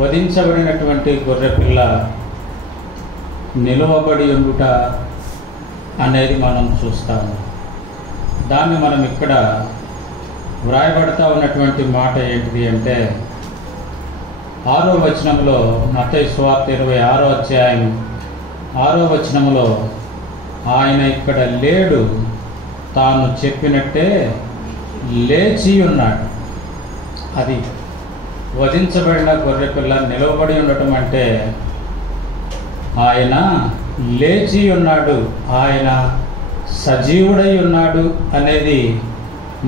వధించబడినటువంటి గొర్రెపిల్ల నిలువబడి ఉండుట అనేది మనం చూస్తాము. దాన్ని మనం ఇక్కడ వ్రాయబడతా ఉన్నటువంటి మాట ఏంటిది అంటే 6వ వచనంలో, మత్తయి సువార్త 26వ అధ్యాయం 6వ వచనంలో, ఆయన ఇక్కడ లేడు, తాను చెప్పినట్టే లేచి ఉన్నాడు. అది వధించబడిన గొర్రెపిల్ల నిలవబడి ఉండటం అంటే ఆయన లేచి ఉన్నాడు, ఆయన సజీవుడై ఉన్నాడు అనేది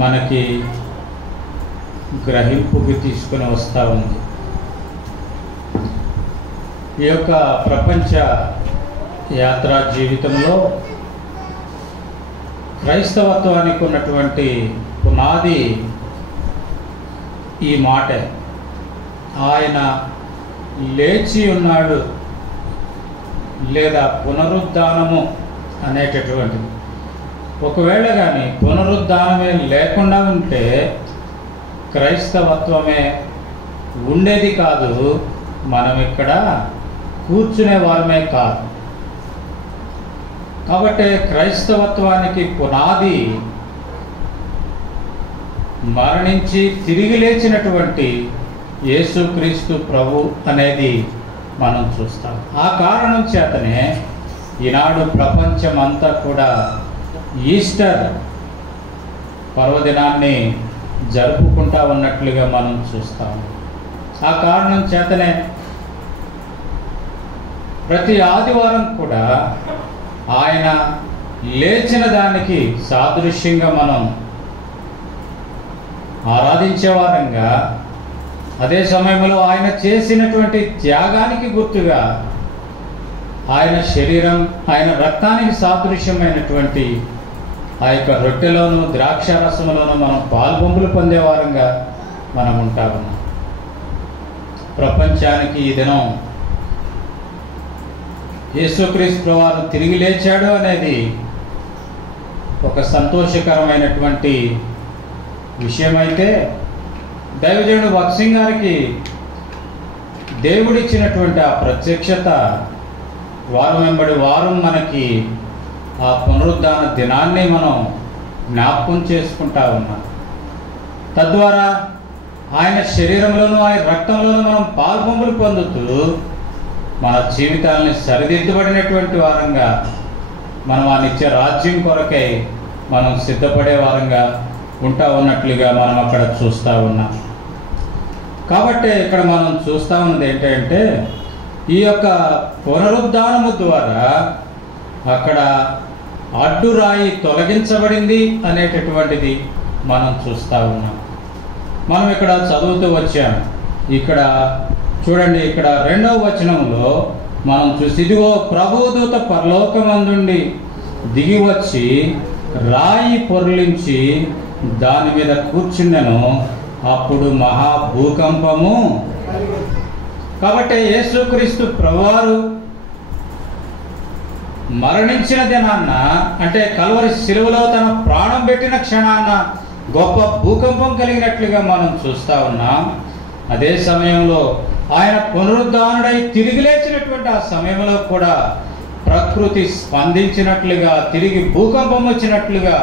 మనకి గ్రహింపుకి తీసుకుని వస్తూ ఉంది. ఈ యొక్క ప్రపంచ యాత్రా జీవితంలో క్రైస్తవత్వానికి ఉన్నటువంటి పునాది ఈ మాటే. ఆయన లేచి ఉన్నాడు లేదా పునరుద్ధానము అనేటటువంటిది. ఒకవేళ కానీ పునరుద్ధానమే లేకుండా ఉంటే క్రైస్తవత్వమే ఉండేది కాదు, మనం ఇక్కడ కూర్చునే వారమే కాదు. కాబట్టి క్రైస్తవత్వానికి పునాది మరణించి తిరిగి లేచినటువంటి యేసుక్రీస్తు ప్రభు అనేది మనం చూస్తాం. ఆ కారణం చేతనే ఈనాడు ప్రపంచమంతా కూడా ఈస్టర్ పర్వదినాన్ని జరుపుకుంటా ఉన్నట్లుగా మనం చూస్తాము. ఆ కారణం చేతనే ప్రతి ఆదివారం కూడా ఆయన లేచిన దానికి సాదృశ్యంగా మనం ఆరాధించేవారంగా, అదే సమయంలో ఆయన చేసినటువంటి త్యాగానికి గుర్తుగా ఆయన శరీరం, ఆయన రక్తానికి సాదృశ్యమైనటువంటి ఆ యొక్క రొట్టెలోను ద్రాక్షారసంలోనూ మనం పాల్పొంపులు పొందేవారంగా మనం ఉంటా ఉన్నాం. ప్రపంచానికి ఈ దినం యేసుక్రీస్తు వారు తిరిగి లేచాడు అనేది ఒక సంతోషకరమైనటువంటి విషయమైతే, దైవజనుడు భక్సింగ్ గారికి దేవుడిచ్చినటువంటి ఆ ప్రత్యక్షత వారం వెంబడి వారం మనకి ఆ పునరుద్ధాన దినాన్ని మనం జ్ఞాపకం చేసుకుంటా ఉన్నాం. తద్వారా ఆయన శరీరంలోనూ ఆయన రక్తంలోనూ మనం పాల్పొంపులు పొందుతూ మన జీవితాలని సరిదిద్దబడినటువంటి వారంగా, మనం ఆ నిత్య రాజ్యం కొరకై మనం సిద్ధపడే వారంగా ఉంటా ఉన్నట్లుగా మనం అక్కడ చూస్తూ ఉన్నాం. కాబట్టి ఇక్కడ మనం చూస్తూ ఉన్నది ఏంటంటే, ఈ యొక్క పునరుద్ధానము ద్వారా అక్కడ అడ్డురాయి తొలగించబడింది అనేటటువంటిది మనం చూస్తూ ఉన్నాం. మనం ఇక్కడ చదువుతూ వచ్చాం. ఇక్కడ చూడండి, ఇక్కడ 2వ వచనంలో మనం చూసి, ఇదిగో ప్రభుదూత పరలోకమందుండి దిగి వచ్చి రాయి పొర్లించి దాని మీద కూర్చుండెను, అప్పుడు మహాభూకంపము. కాబట్టి యేసుక్రీస్తు ప్రభువారు మరణించిన దినాన్న, అంటే కల్వరి శిలువలో తన ప్రాణం పెట్టిన క్షణాన్న గొప్ప భూకంపం కలిగినట్లుగా మనం చూస్తూ ఉన్నాం. అదే సమయంలో ఆయన పునరుద్ధానుడై తిరిగి లేచినటువంటి ఆ సమయంలో కూడా ప్రకృతి స్పందించినట్లుగా, తిరిగి భూకంపం వచ్చినట్లుగా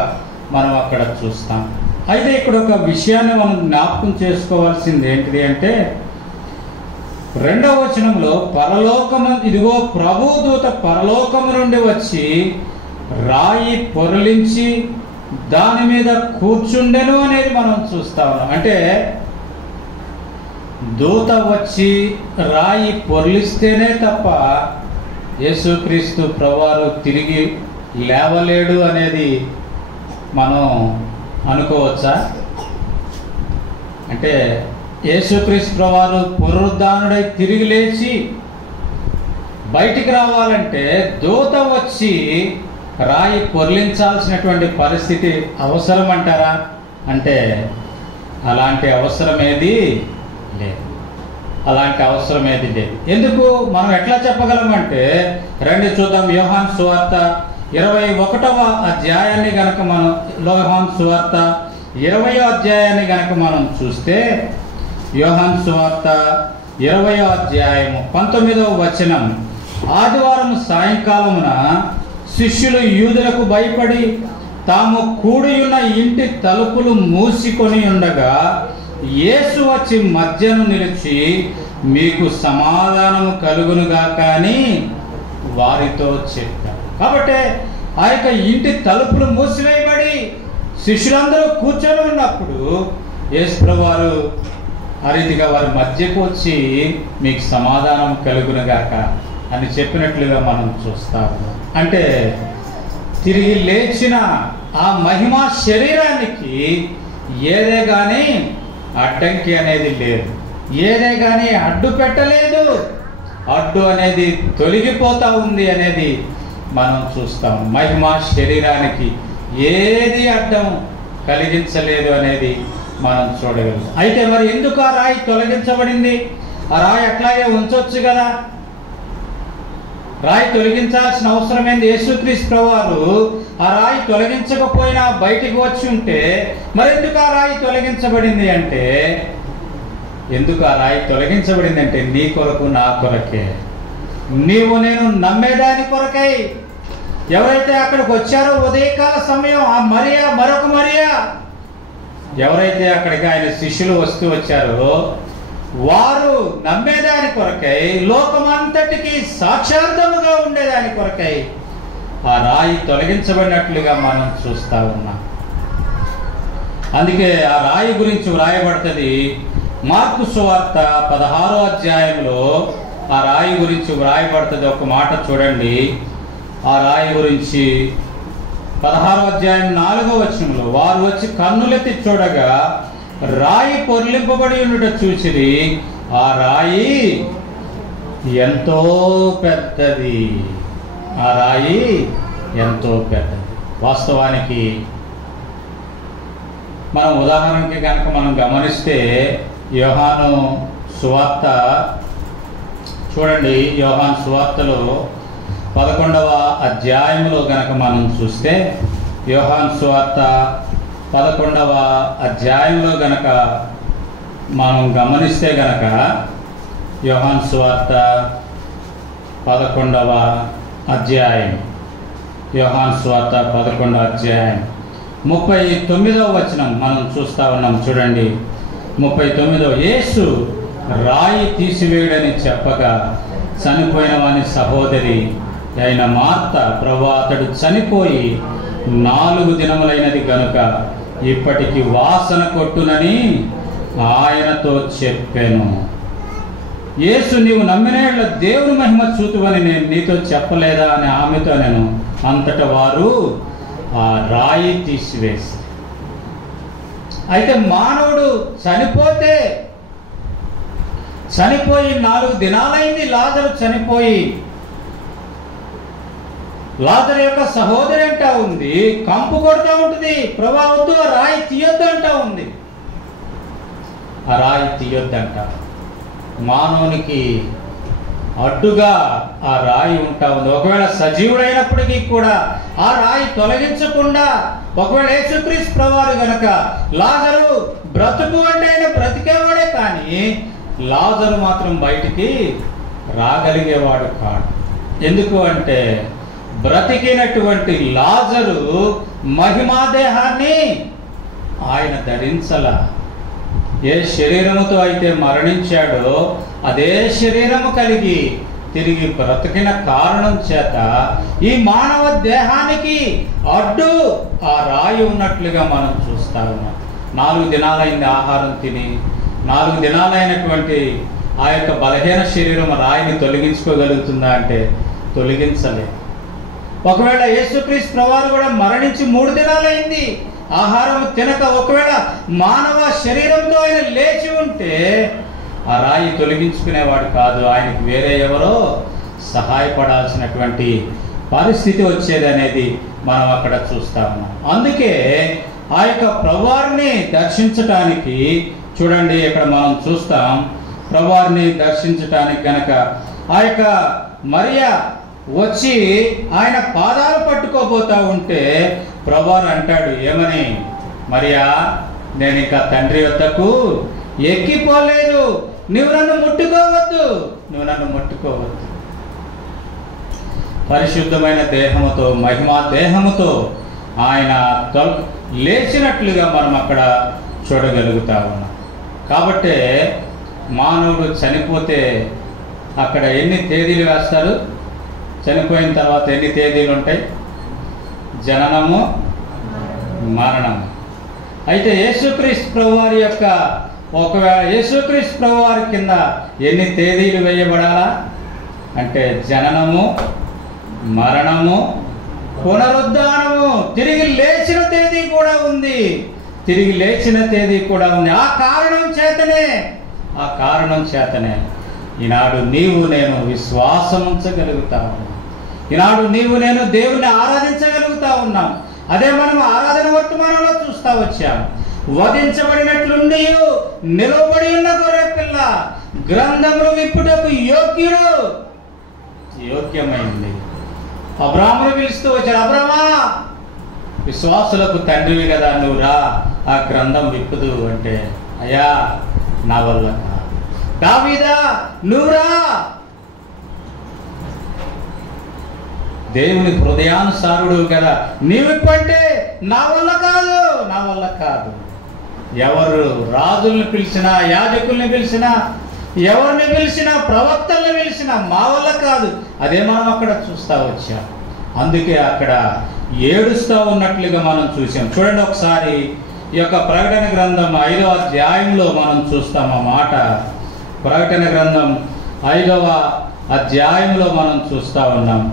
మనం అక్కడ చూస్తాం. అయితే ఇక్కడ ఒక విషయాన్ని మనం జ్ఞాపకం చేసుకోవాల్సింది ఏంటిది అంటే, 2వ వచనంలో పరలోకము, ఇదిగో ప్రభుదూత పరలోకము నుండి వచ్చి రాయి పొరలించి దాని మీద కూర్చుండెను అనేది మనం చూస్తా ఉన్నాం. అంటే దూత వచ్చి రాయి పొర్లిస్తేనే తప్ప యేసుక్రీస్తు ప్రభువారు తిరిగి లేవలేడు అనేది మనం అనుకోవచ్చా? అంటే యేసుక్రీస్తు ప్రభువారు పునరుద్ధానుడై తిరిగి లేచి బయటికి రావాలంటే దూత వచ్చి రాయి పొర్లించాల్సినటువంటి పరిస్థితి అవసరం అంటారా అంటే అలాంటి అవసరం ఏది లేదు. అలాంటి అవసరం ఏది లేదు. ఎందుకు మనం ఎట్లా చెప్పగలమంటే, రండి చూద్దాం. యోహాను సువార్త 21వ అధ్యాయాన్ని గనక మనం, యోహాను సువార్త 20వ అధ్యాయాన్ని గనక మనం చూస్తే, యోహాను సువార్త 20వ అధ్యాయము 19వ వచనం. ఆదివారం సాయంకాలమున శిష్యులు యూదులకు భయపడి తాము కూడియున్న ఇంటి తలుపులు మూసికొని ఉండగా యేసు వచ్చి మధ్యను నిలిచి, మీకు సమాధానము కలుగునుగాక అని వారితో చెప్పారు. కాబట్టి ఆ యొక్క ఇంటి తలుపులు మూసివేయబడి శిష్యులందరూ కూర్చొని ఉన్నప్పుడు యేసు ప్రభువారు ఆ రీతిగా వారి మధ్యకు వచ్చి, మీకు సమాధానం కలుగునుగాక అని చెప్పినట్లుగా మనం చూస్తాము. అంటే తిరిగి లేచిన ఆ మహిమా శరీరానికి ఏదే కానీ అడ్డంకి అనేది లేదు, ఏదే కానీ అడ్డు పెట్టలేదు. అడ్డు అనేది తొలగిపోతా ఉంది అనేది మనం చూస్తాం. మహిమా శరీరానికి ఏది అడ్డం కలిగించలేదు అనేది మనం చూడగలం. అయితే మరి ఎందుకు ఆ రాయి తొలగించబడింది? ఆ రాయి అట్లాగే ఉంచవచ్చు కదా. రాయి తొలగించాల్సిన అవసరం ఏంది? యేసుక్రీస్తు ప్రభువారు ఆ రాయి తొలగించకపోయినా బయటికి వచ్చి ఉంటే మరెందుకు ఆ రాయి తొలగించబడింది అంటే, ఎందుకు ఆ రాయి తొలగించబడింది అంటే నీ కొరకు, నా కొరకే, నీవు నేను నమ్మేదాని కొరకై. ఎవరైతే అక్కడికి వచ్చారో ఉదయకాల సమయం, ఆ మరియా, మరొక మరియా, ఎవరైతే అక్కడికి ఆయన శిష్యులు వస్తూ వచ్చారో వారు నమ్మేదాని కొరకై, లోకమంతటికి సాక్షార్థముగా ఉండేదాని కొరకై ఆ రాయి తొలగించబడినట్లుగా మనం చూస్తా ఉన్నాం. అందుకే ఆ రాయి గురించి వ్రాయబడుతుంది. మార్కు సువార్త 16వ అధ్యాయంలో ఆ రాయి గురించి వ్రాయబడుతుంది. ఒక మాట చూడండి. ఆ రాయి గురించి 16వ అధ్యాయం 4వ వచనంలో, వారు వచ్చి కన్నులెత్తి చూడగా రాయి పొర్లింపబడి ఉండుట చూసిరి. ఆ రాయి ఎంతో పెద్దది. ఆ రాయి ఎంతో పెద్దది. వాస్తవానికి మనం ఉదాహరణకి కనుక మనం గమనిస్తే యోహాను సువార్త చూడండి. యోహాను సువార్తలో 11వ అధ్యాయంలో గనక మనం చూస్తే, యోహాను సువార్త 11వ అధ్యాయంలో గనక మనం గమనిస్తే గనక, యోహాను సువార్త 11వ అధ్యాయం, యోహాను సువార్త 11వ అధ్యాయం 39వ వచనం మనం చూస్తా ఉన్నాం. చూడండి 39. యేసు రాయి తీసివేయడని చెప్పగా చనిపోయిన వాని సహోదరి అయిన మార్త, ప్రభువా, అతడు చనిపోయి 4 దినములైనది గనుక ఇప్పటికి వాసన కొట్టునని ఆయనతో చెప్పాను. యేసు, నీవు నమ్మిన దేవుని మహిమ చూతువని నేను నీతో చెప్పలేదా అని ఆమెతో నేను. అంతటా వారు ఆ రాయి తీసివేసి. అయితే మానవుడు చనిపోయి 4 దినాలైంది. లాజరు చనిపోయి, లాజరు యొక్క సహోదరి అంటా ఉంది, కంపు కొడుతూ ఉంటుంది, ప్రభా వద్దు ఆ రాయి తీయొద్దు అంటా ఉంది. ఆ రాయి తీయొద్దంట. మానవునికి అడ్డుగా ఆ రాయి ఉంటా ఉంది. ఒకవేళ సజీవుడైనప్పటికీ కూడా ఆ రాయి తొలగించకుండా, ఒకవేళ యేసుక్రీస్తు ప్రభువారు గనక లాజరు బ్రతుకు అంటే ఆయన బ్రతికేవాడే, కానీ లాజరు మాత్రం బయటికి రాగలిగేవాడు కాడు. ఎందుకు అంటే బ్రతికినటువంటి లాజరు మహిమాదేహాన్ని ఆయన ధరించల. ఏ శరీరముతో అయితే మరణించాడో అదే శరీరము కలిగి తిరిగి బ్రతికిన కారణం చేత ఈ మానవ దేహానికి అడ్డు ఆ రాయి ఉన్నట్లుగా మనం చూస్తా ఉన్నాం. 4 దినాలైంది ఆహారం తిని, 4 దినాలైనటువంటి ఆ యొక్క బలహీన శరీరం రాయిని తొలగించుకోగలుగుతుందా అంటే తొలగించలేదు. ఒకవేళ యేసుక్రీస్తు ప్రభువారు కూడా మరణించి 3 దినాలైంది ఆహారం తినక, ఒకవేళ మానవ శరీరంతో ఆయన లేచి ఉంటే ఆ రాయి తొలగించుకునేవాడు కాదు. ఆయనకు వేరే ఎవరో సహాయపడాల్సినటువంటి పరిస్థితి వచ్చేది అనేది మనం అక్కడ చూస్తా ఉన్నాం. అందుకే ఆ యొక్క ప్రభువారిని దర్శించటానికి చూడండి, ఇక్కడ మనం చూస్తాం. ప్రభువారిని దర్శించటానికి గనక ఆ యొక్క మరియా వచ్చి ఆయన పాదాలు పట్టుకోబోతా ఉంటే ప్రభువారు అంటాడు, ఏమని? మరియా, నేను ఇంకా తండ్రి వద్దకు ఎక్కిపోలేదు, నువ్వు నన్ను ముట్టుకోవద్దు, నువ్వు నన్ను ముట్టుకోవద్దు. పరిశుద్ధమైన దేహముతో, మహిమా దేహముతో ఆయన లేచినట్లుగా మనం అక్కడ చూడగలుగుతా ఉన్నాం. కాబట్టే మానవుడు చనిపోతే అక్కడ ఎన్ని తేదీలు వేస్తారు? చనిపోయిన తర్వాత ఎన్ని తేదీలు ఉంటాయి? జననము, మరణము. అయితే యేసుక్రీస్తు ప్రభువారి యొక్క ఒకవేళ యేసుక్రీస్తు ప్రభువారి కింద ఎన్ని తేదీలు వేయబడాలా అంటే జననము, మరణము, పునరుద్ధానము, తిరిగి లేచిన తేదీ కూడా ఉంది. తిరిగి లేచిన తేదీ కూడా ఉంది. ఆ కారణం చేతనే ఈనాడు నీవు నేను విశ్వాసం ఉంచగలుగుతా ఉన్నాం. ఈనాడు నీవు నేను దేవుణ్ణి ఆరాధించగలుగుతా ఉన్నాం. అదే మనం ఆరాధన వర్తమానంలో చూస్తా వచ్చాం. వధించబడినట్లుండి నిలవబడి ఉన్న గొర్రె పిల్ల గ్రంథములు విప్పుటకు యోగ్యమైంది. అబ్రాహామును పిలుస్తూ వచ్చాడు, అబ్రామా విశ్వాసులకు తండ్రివి కదా, నువ్వు రా, ఆ గ్రంథం విప్పుదు అంటే, అయ్యా నా వల్ల కాదు. దావీదా నువ్వురా, దేవుని హృదయానుసారుడు కదా, నీవిప్పంటే నా వల్ల కాదు. ఎవరు రాజుల్ని పిలిచినా, యాజకుల్ని పిలిచినా, ఎవరిని పిలిచినా, ప్రవక్తల్ని పిలిచినా మా వల్ల కాదు. అదే మనం అక్కడ చూస్తా వచ్చాం. అందుకే అక్కడ ఏడుస్తూ ఉన్నట్లుగా మనం చూసాం. చూడండి ఒకసారి ఈ యొక్క ప్రకటన గ్రంథం 5వ అధ్యాయంలో మనం చూస్తాం ఆ మాట. ప్రకటన గ్రంథం 5వ అధ్యాయంలో మనం చూస్తా ఉన్నాం.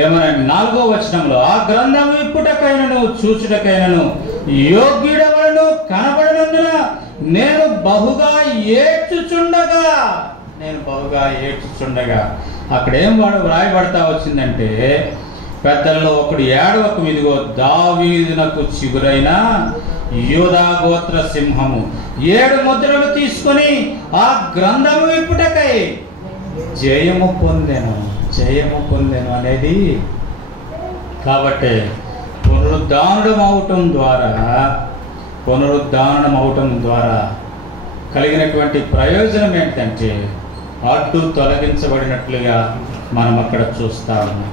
ఏమనండి 4వ వచనంలో, ఆ గ్రంథం ఇప్పుటకైనను చూచుటకైనను యోగ్యుడెవడను కనబడినందున నేను బహుగా ఏడ్చుచుండగా అక్కడ ఏం వ్రాయబడతా వచ్చిందంటే, పెద్దల్లో ఒకడు ఏడవకు, ఇదిగో దావీదునకు చిగురైన యూదా గోత్ర సింహము 7 ముద్రలు తీసుకొని ఆ గ్రంథము విప్పుటకై జయము పొందెను అనేది. కాబట్టి పునరుద్ధానం అవటం ద్వారా కలిగినటువంటి ప్రయోజనం ఏంటంటే అడ్డు తొలగించబడినట్లుగా మనం అక్కడ చూస్తా ఉన్నాం.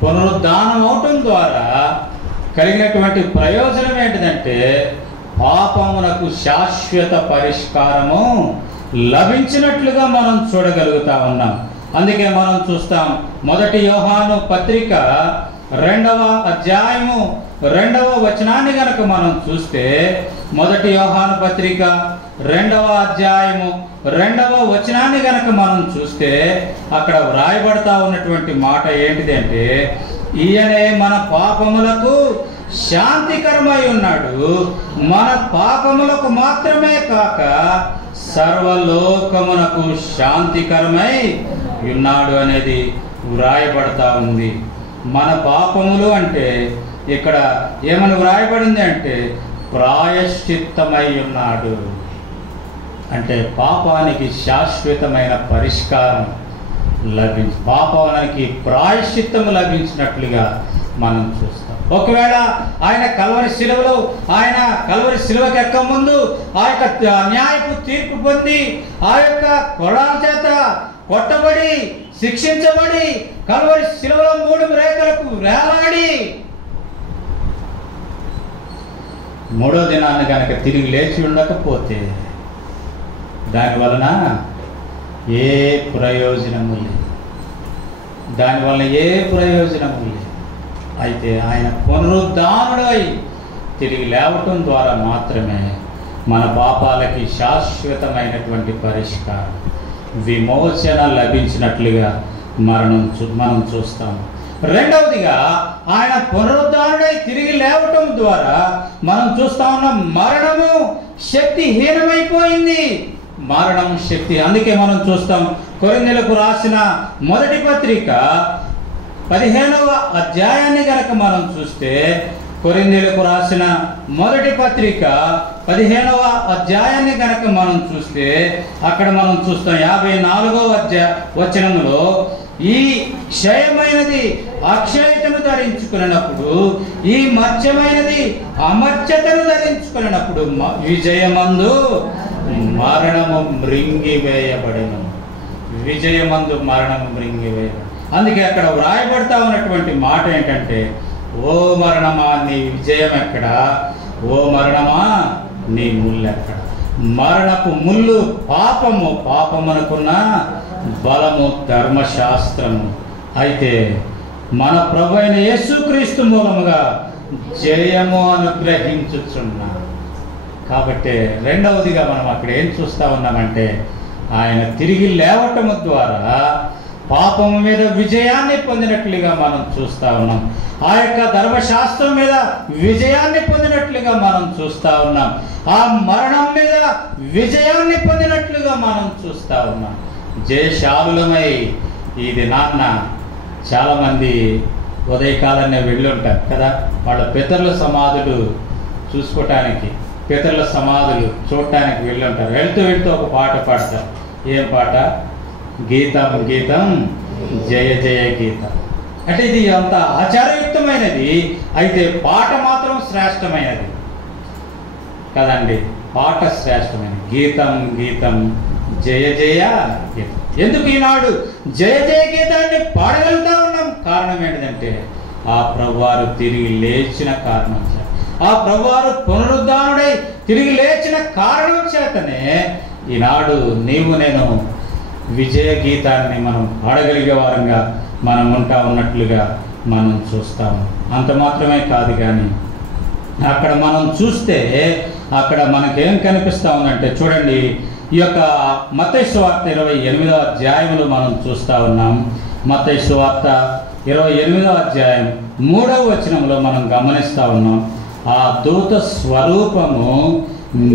పునరుద్ధానం అవటం ద్వారా కలిగినటువంటి ప్రయోజనం ఏంటిదంటే పాపమునకు శాశ్వత పరిష్కారము లభించినట్లుగా మనం చూడగలుగుతా ఉన్నాం. అందుకే మనం చూస్తాం 1 యోహాను పత్రిక 2వ అధ్యాయము 2వ వచనాన్ని గనక మనం చూస్తే, 1 యోహాను పత్రిక 2వ అధ్యాయము 2వ వచనాన్ని గనక మనం చూస్తే అక్కడ వ్రాయబడతా ఉన్నటువంటి మాట ఏంటిదంటే, ఈయనే మన పాపములకు శాంతికరమై ఉన్నాడు, మన పాపములకు మాత్రమే కాక సర్వలోకమునకు శాంతికరమై ఉన్నాడు అనేది వ్రాయబడతా ఉంది. మన పాపములు అంటే ఇక్కడ ఏమని వ్రాయబడింది అంటే ప్రాయశ్చిత్తమై ఉన్నాడు అంటే పాపానికి శాశ్వతమైన పరిష్కారం పాపానికి ప్రాయశ్చిత్తము లభించినట్లుగా మనం చూస్తాం. ఒకవేళ ఆయన కల్వరి శిలువకి ఎక్క ముందు ఆ యొక్క న్యాయపు తీర్పు పొంది ఆ యొక్క కొడాల చేత కొట్టబడి శిక్షించబడి కల్వరి శిలువలో 3 రేఖలకు వేలాడి 3వ దినాన్ని కనుక తిరిగి లేచి ఉండకపోతే దాని వలన ఏ ప్రయోజనము లేదు. అయితే ఆయన పునరుద్ధానుడై తిరిగి లేవటం ద్వారా మాత్రమే మన పాపాలకి శాశ్వతమైనటువంటి పరిష్కారం, విమోచన లభించినట్లుగా మనం చూస్తాము. రెండవదిగా ఆయన పునరుద్ధానుడై తిరిగి లేవటం ద్వారా మనం చూస్తా ఉన్నాం మరణము శక్తిహీనమైపోయింది. అందుకే మనం చూస్తాం కొరింథీయులకు రాసిన 1వ పత్రిక 15వ అధ్యాయాన్ని గనక మనం చూస్తే, కొరింథీయులకు రాసిన 1వ పత్రిక 15వ అధ్యాయాన్ని గనక మనం చూస్తే అక్కడ మనం చూస్తాం 54వ వచనంలో, ఈ క్షయమైనది అక్షయతను ధరించుకున్నప్పుడు, ఈ మర్త్యమైనది అమర్త్యతను ధరించుకున్నప్పుడు విజయమందు మరణము మృంగివేయబడెను. విజయమందు మరణము మృంగివేయబడెను. అందుకే అక్కడ వ్రాయబడతా ఉన్నటువంటి మాట ఏంటంటే, ఓ మరణమా నీ విజయం ఎక్కడ, ఓ మరణమా నీ ముళ్ళు ఎక్కడ. మరణపు ముళ్ళు పాపము, పాపమునకున్న బలము ధర్మశాస్త్రము. అయితే మన ప్రభువైన యేసుక్రీస్తు మూలముగా జయము అనుగ్రహించుచున్నా. కాబట్టి రెండవదిగా మనం అక్కడ ఏం చూస్తా ఉన్నామంటే, ఆయన తిరిగి లేవటము ద్వారా పాపము మీద విజయాన్ని పొందినట్లుగా మనం చూస్తా ఉన్నాం. ఆ యొక్క ధర్మశాస్త్రం మీద విజయాన్ని పొందినట్లుగా మనం చూస్తా ఉన్నాం. ఆ మరణం మీద విజయాన్ని పొందినట్లుగా మనం చూస్తా ఉన్నాం. జయశాలులమై ఈ దినాన్న చాలామంది ఉదయకాలనే వెళ్ళి ఉంటారు కదా, వాళ్ళ పితరుల సమాధులు చూసుకోవటానికి, పితరుల సమాధులు చూడటానికి వెళ్ళి ఉంటారు. వెళ్తూ వెళ్తూ ఒక పాట పాడతారు. ఏం పాట? గీతం గీతం జయ జయ గీతం. అంటే ఇది అంత ఆచారయుక్తమైనది, అయితే పాట మాత్రం శ్రేష్టమైనది కదండి. పాట శ్రేష్టమైనది. గీతం గీతం జయ జయ గీతం. ఎందుకు ఈనాడు జయ జయ గీతాన్ని పాడగలుగుతా ఉన్నాం? కారణం ఏంటంటే, ఆ ప్రభువారు తిరిగి లేచిన కారణం చేత, ఆ ప్రభువారు పునరుద్ధానుడై తిరిగి లేచిన కారణం చేతనే ఈనాడు నీవు నేను విజయ గీతాన్ని మనం పాడగలిగే వారంగా మనం ఉంటా ఉన్నట్లుగా మనం చూస్తాము. అంత మాత్రమే కాదు, కానీ అక్కడ మనం చూస్తే అక్కడ మనకేం కనిపిస్తూ ఉందంటే, చూడండి, ఈ యొక్క మత్తయి సువార్త 28వ అధ్యాయంలో మనం చూస్తూ ఉన్నాం. మత్తయి సువార్త 28వ అధ్యాయం 3వ వచనంలో మనం గమనిస్తూ ఉన్నాం. ఆ దూత స్వరూపము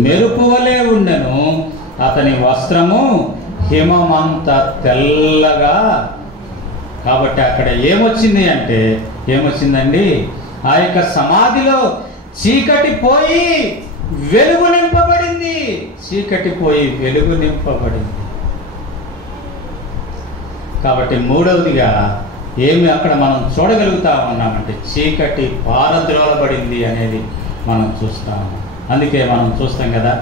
మెరుపు వలె ఉండెను, అతని వస్త్రము హిమమంత తెల్లగా. కాబట్టి అక్కడ ఏమొచ్చింది అంటే, ఏమొచ్చిందండి? ఆ యొక్క సమాధిలో చీకటి పోయి వెలుగు నింపబడింది. చీకటి పోయి వెలుగు నింపబడింది. కాబట్టి మూడవదిగా ఏమి అక్కడ మనం చూడగలుగుతా ఉన్నామంటే, చీకటి పారద్రోలబడింది అనేది మనం చూస్తా ఉన్నాం. అందుకే మనం చూస్తాం కదా,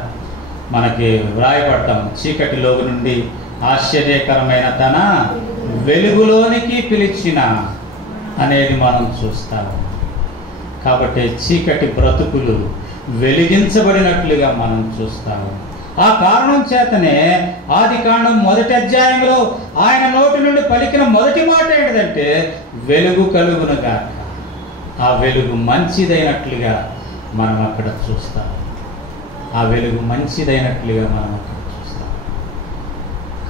మనకి వ్రాయబడతాం, చీకటిలోకి నుండి ఆశ్చర్యకరమైన తన వెలుగులోనికి పిలిచిన అనేది మనం చూస్తాము. కాబట్టి చీకటి బ్రతుకులు వెలిగించబడినట్లుగా మనం చూస్తాము. ఆ కారణం చేతనే ఆదికాండం 1వ అధ్యాయంలో ఆయన నోటి నుండి పలికిన మొదటి మాట ఏంటంటే, వెలుగు కలుగునుగా. ఆ వెలుగు మంచిదైనట్లుగా మనం అక్కడ చూస్తాం. ఆ వెలుగు మంచిదైనట్లుగా మనం అక్కడ చూస్తాం.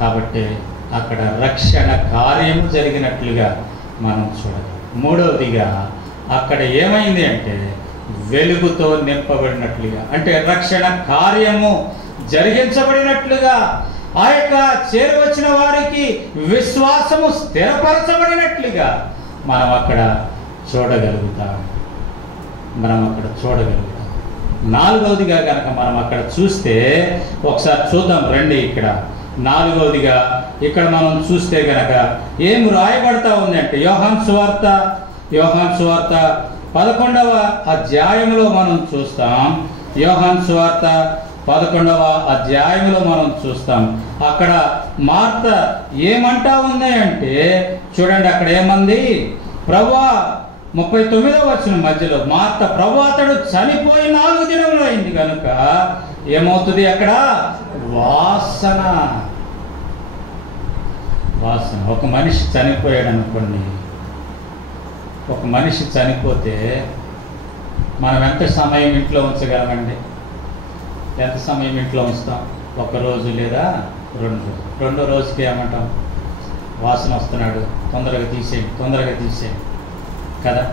కాబట్టి అక్కడ రక్షణ కార్యము జరిగినట్లుగా మనం చూడాలి. మూడవదిగా అక్కడ ఏమైంది అంటే, వెలుగుతో నింపబడినట్లుగా, అంటే రక్షణ కార్యము జరిగించబడినట్లుగా, ఆ యొక్క చేరువచ్చిన వారికి విశ్వాసము స్థిరపరచబడినట్లుగా మనం అక్కడ చూడగలుగుతాం. నాలుగవదిగా కనుక మనం అక్కడ చూస్తే, ఒకసారి చూద్దాం రండి. ఇక్కడ నాలుగవదిగా ఇక్కడ మనం చూస్తే గనక ఏం రాయబడతా ఉంది అంటే, యోహాను సువార్త 11వ అధ్యాయంలో మనం చూస్తాం. యోహాను సువార్త 11వ అధ్యాయంలో మనం చూస్తాం. అక్కడ మార్త ఏమంటా ఉంది అంటే, చూడండి అక్కడ ఏమంది? ప్రభువా, 39వ వచనం మధ్యలో, మార్త, ప్రభువా అతడు చనిపోయి 4 దినములు అయింది కనుక ఏమవుతుంది అక్కడ? వాసన. ఒక మనిషి చనిపోయాడు అనుకోండి, ఒక మనిషి చనిపోతే మనం ఎంత సమయం ఇంట్లో ఉంచగలమండి? ఎంత సమయం ఇంట్లో ఉంచుతాం? 1 రోజు లేదా 2 రోజులు. 2వ రోజుకి ఏమంటాం? వాసన వస్తున్నాడు, తొందరగా తీసేయండి కదా.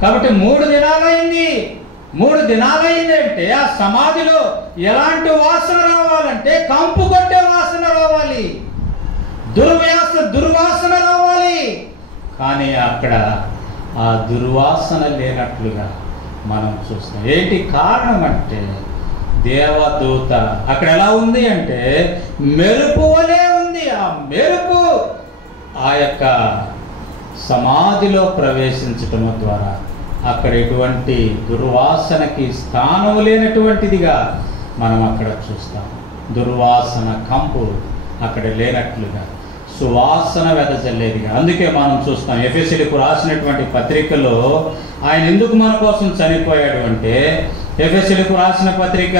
కాబట్టి 3 దినాలైంది. 3 దినాలైంది అంటే ఆ సమాధిలో ఎలాంటి వాసన రావాలంటే, కంపు కొట్టే వాసన రావాలి, దుర్వాసన రావాలి. కానీ అక్కడ ఆ దుర్వాసన లేనట్లుగా మనం చూస్తాం. ఏంటి కారణం అంటే, దేవదూత అక్కడ ఎలా ఉంది అంటే మెరుపు వలె ఉంది. ఆ మెరుపు ఆ యొక్క సమాధిలో ప్రవేశించటం ద్వారా అక్కడ ఎటువంటి దుర్వాసనకి స్థానం లేనటువంటిదిగా మనం అక్కడ చూస్తాం. దుర్వాసన కంపు అక్కడ లేనట్లుగా, సువాసన వెదజల్లేదిగా. అందుకే మనం చూస్తాం ఎఫెసీయులకు రాసినటువంటి పత్రికలో ఆయన ఎందుకు మన కోసం చనిపోయాడు అంటే, ఎఫెసీయులకు రాసిన పత్రిక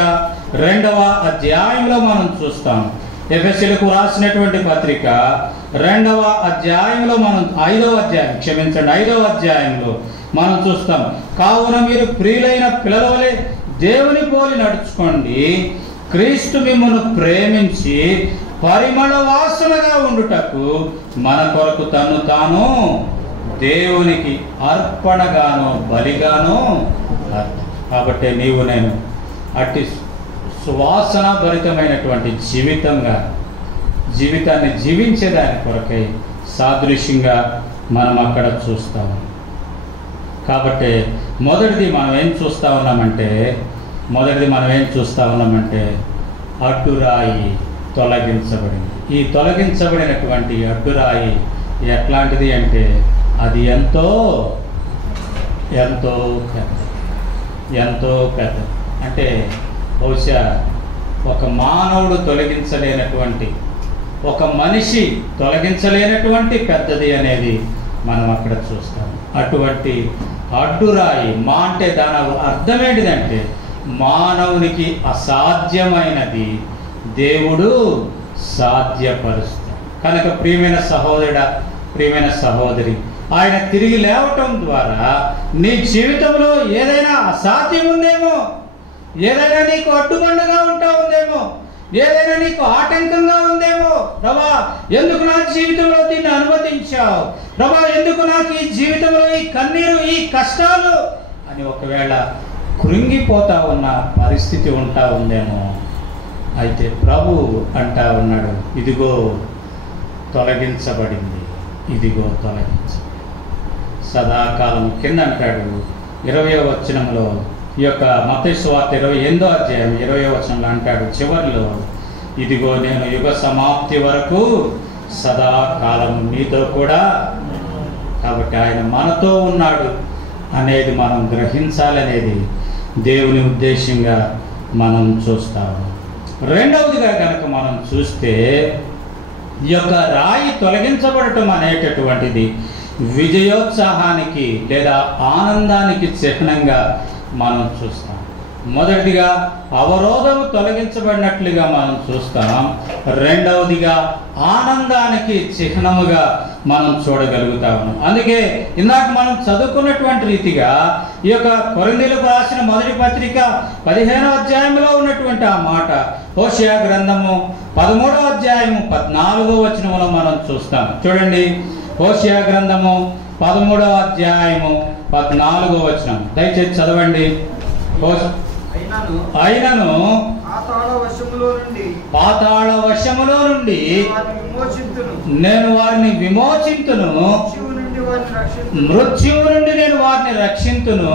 2వ అధ్యాయంలో మనం చూస్తాం. ఎఫెసీయులకు రాసినటువంటి పత్రిక 2వ అధ్యాయంలో మనం 5వ అధ్యాయంలో మనం చూస్తాం. కావున మీరు ప్రియులైన పిల్లల వలె దేవుని పోలి నడుచుకోండి. క్రీస్తు మిమ్మల్ని ప్రేమించి పరిమళ వాసనగా ఉండుటకు మన కొరకు తను తాను దేవునికి అర్పణగాను బలిగాను. కాబట్టి నీవు నేను అట్టి సువాసన భరితమైనటువంటి జీవితాన్ని జీవించేదాని కొరకై సాదృశ్యంగా మనం అక్కడ చూస్తాము. కాబట్టి మొదటిది మనం ఏం చూస్తూ ఉన్నామంటే అడ్డురాయి తొలగించబడింది. ఈ తొలగించబడినటువంటి అడ్డురాయి ఎట్లాంటిది అంటే అది ఎంతో పెద్దది. అంటే బహుశా ఒక మానవుడు తొలగించలేనటువంటి, ఒక మనిషి తొలగించలేనటువంటి పెద్దది అనేది మనం అక్కడ చూస్తాం. అటువంటి అడ్డురాయి అంటే దాని అర్థం ఏంటిదంటే మానవునికి అసాధ్యమైనది దేవుడు సాధ్యపరుస్తాడు. కనుక ప్రియమైన సహోదరుడా, ప్రియమైన సహోదరి, ఆయన తిరిగి లేవటం ద్వారా నీ జీవితంలో ఏదైనా అసాధ్యం ఉందేమో, ఏదైనా నీకు అడ్డుబండగా ఉంటా ఉందేమో, ఏదైనా నీకు ఆటంకంగా ఉందేమో. ప్రభా, ఎందుకు నా జీవితంలో దీన్ని అనుమతించావు? ప్రభా, ఎందుకు నాకు ఈ జీవితంలో ఈ కన్నీరు, ఈ కష్టాలు అని ఒకవేళ కృంగిపోతా ఉన్న పరిస్థితి ఉంటా ఉందేమో. అయితే ప్రభు అంటా ఉన్నాడు, ఇదిగో తొలగించబడింది, ఇదిగో తొలగించబడింది. సదాకాలం కింద అంటాడు 20వ వచనంలో, ఈ యొక్క మత్తయి సువార్త 28వ అధ్యాయం 20వ వచనంలో అంటాడు చివరిలో, ఇదిగో నేను యుగ సమాప్తి వరకు సదాకాలం మీతో కూడా. కాబట్టి ఆయన మనతో ఉన్నాడు అనేది మనం గ్రహించాలనేది దేవుని ఉద్దేశంగా మనం చూస్తాము. రెండవదిగా కనుక మనం చూస్తే ఈ యొక్క రాయి తొలగించబడటం అనేటటువంటిది విజయోత్సాహానికి లేదా ఆనందానికి చిహ్నంగా మనం చూస్తాం. మొదటిగా అవరోధము తొలగించబడినట్లుగా మనం చూస్తాం. రెండవదిగా ఆనందానికి చిహ్నముగా మనం చూడగలుగుతాము. అందుకే ఇందాక మనం చదువుకున్నటువంటి రీతిగా ఈ యొక్క కొరింథీయులకు రాసిన మొదటి పత్రిక 15వ అధ్యాయంలో ఉన్నటువంటి ఆ మాట హోషేయ గ్రంథము 13వ అధ్యాయము 14వ వచనంలో మనం చూస్తాం. చూడండి, హోషేయ గ్రంథము 13వ అధ్యాయము 14వ వచనం దయచేసి చదవండి. అయినను పాతాళ వశములో నుండి నేను వారిని విమోచింతును, మృత్యువు నుండి నేను వారిని రక్షింతును.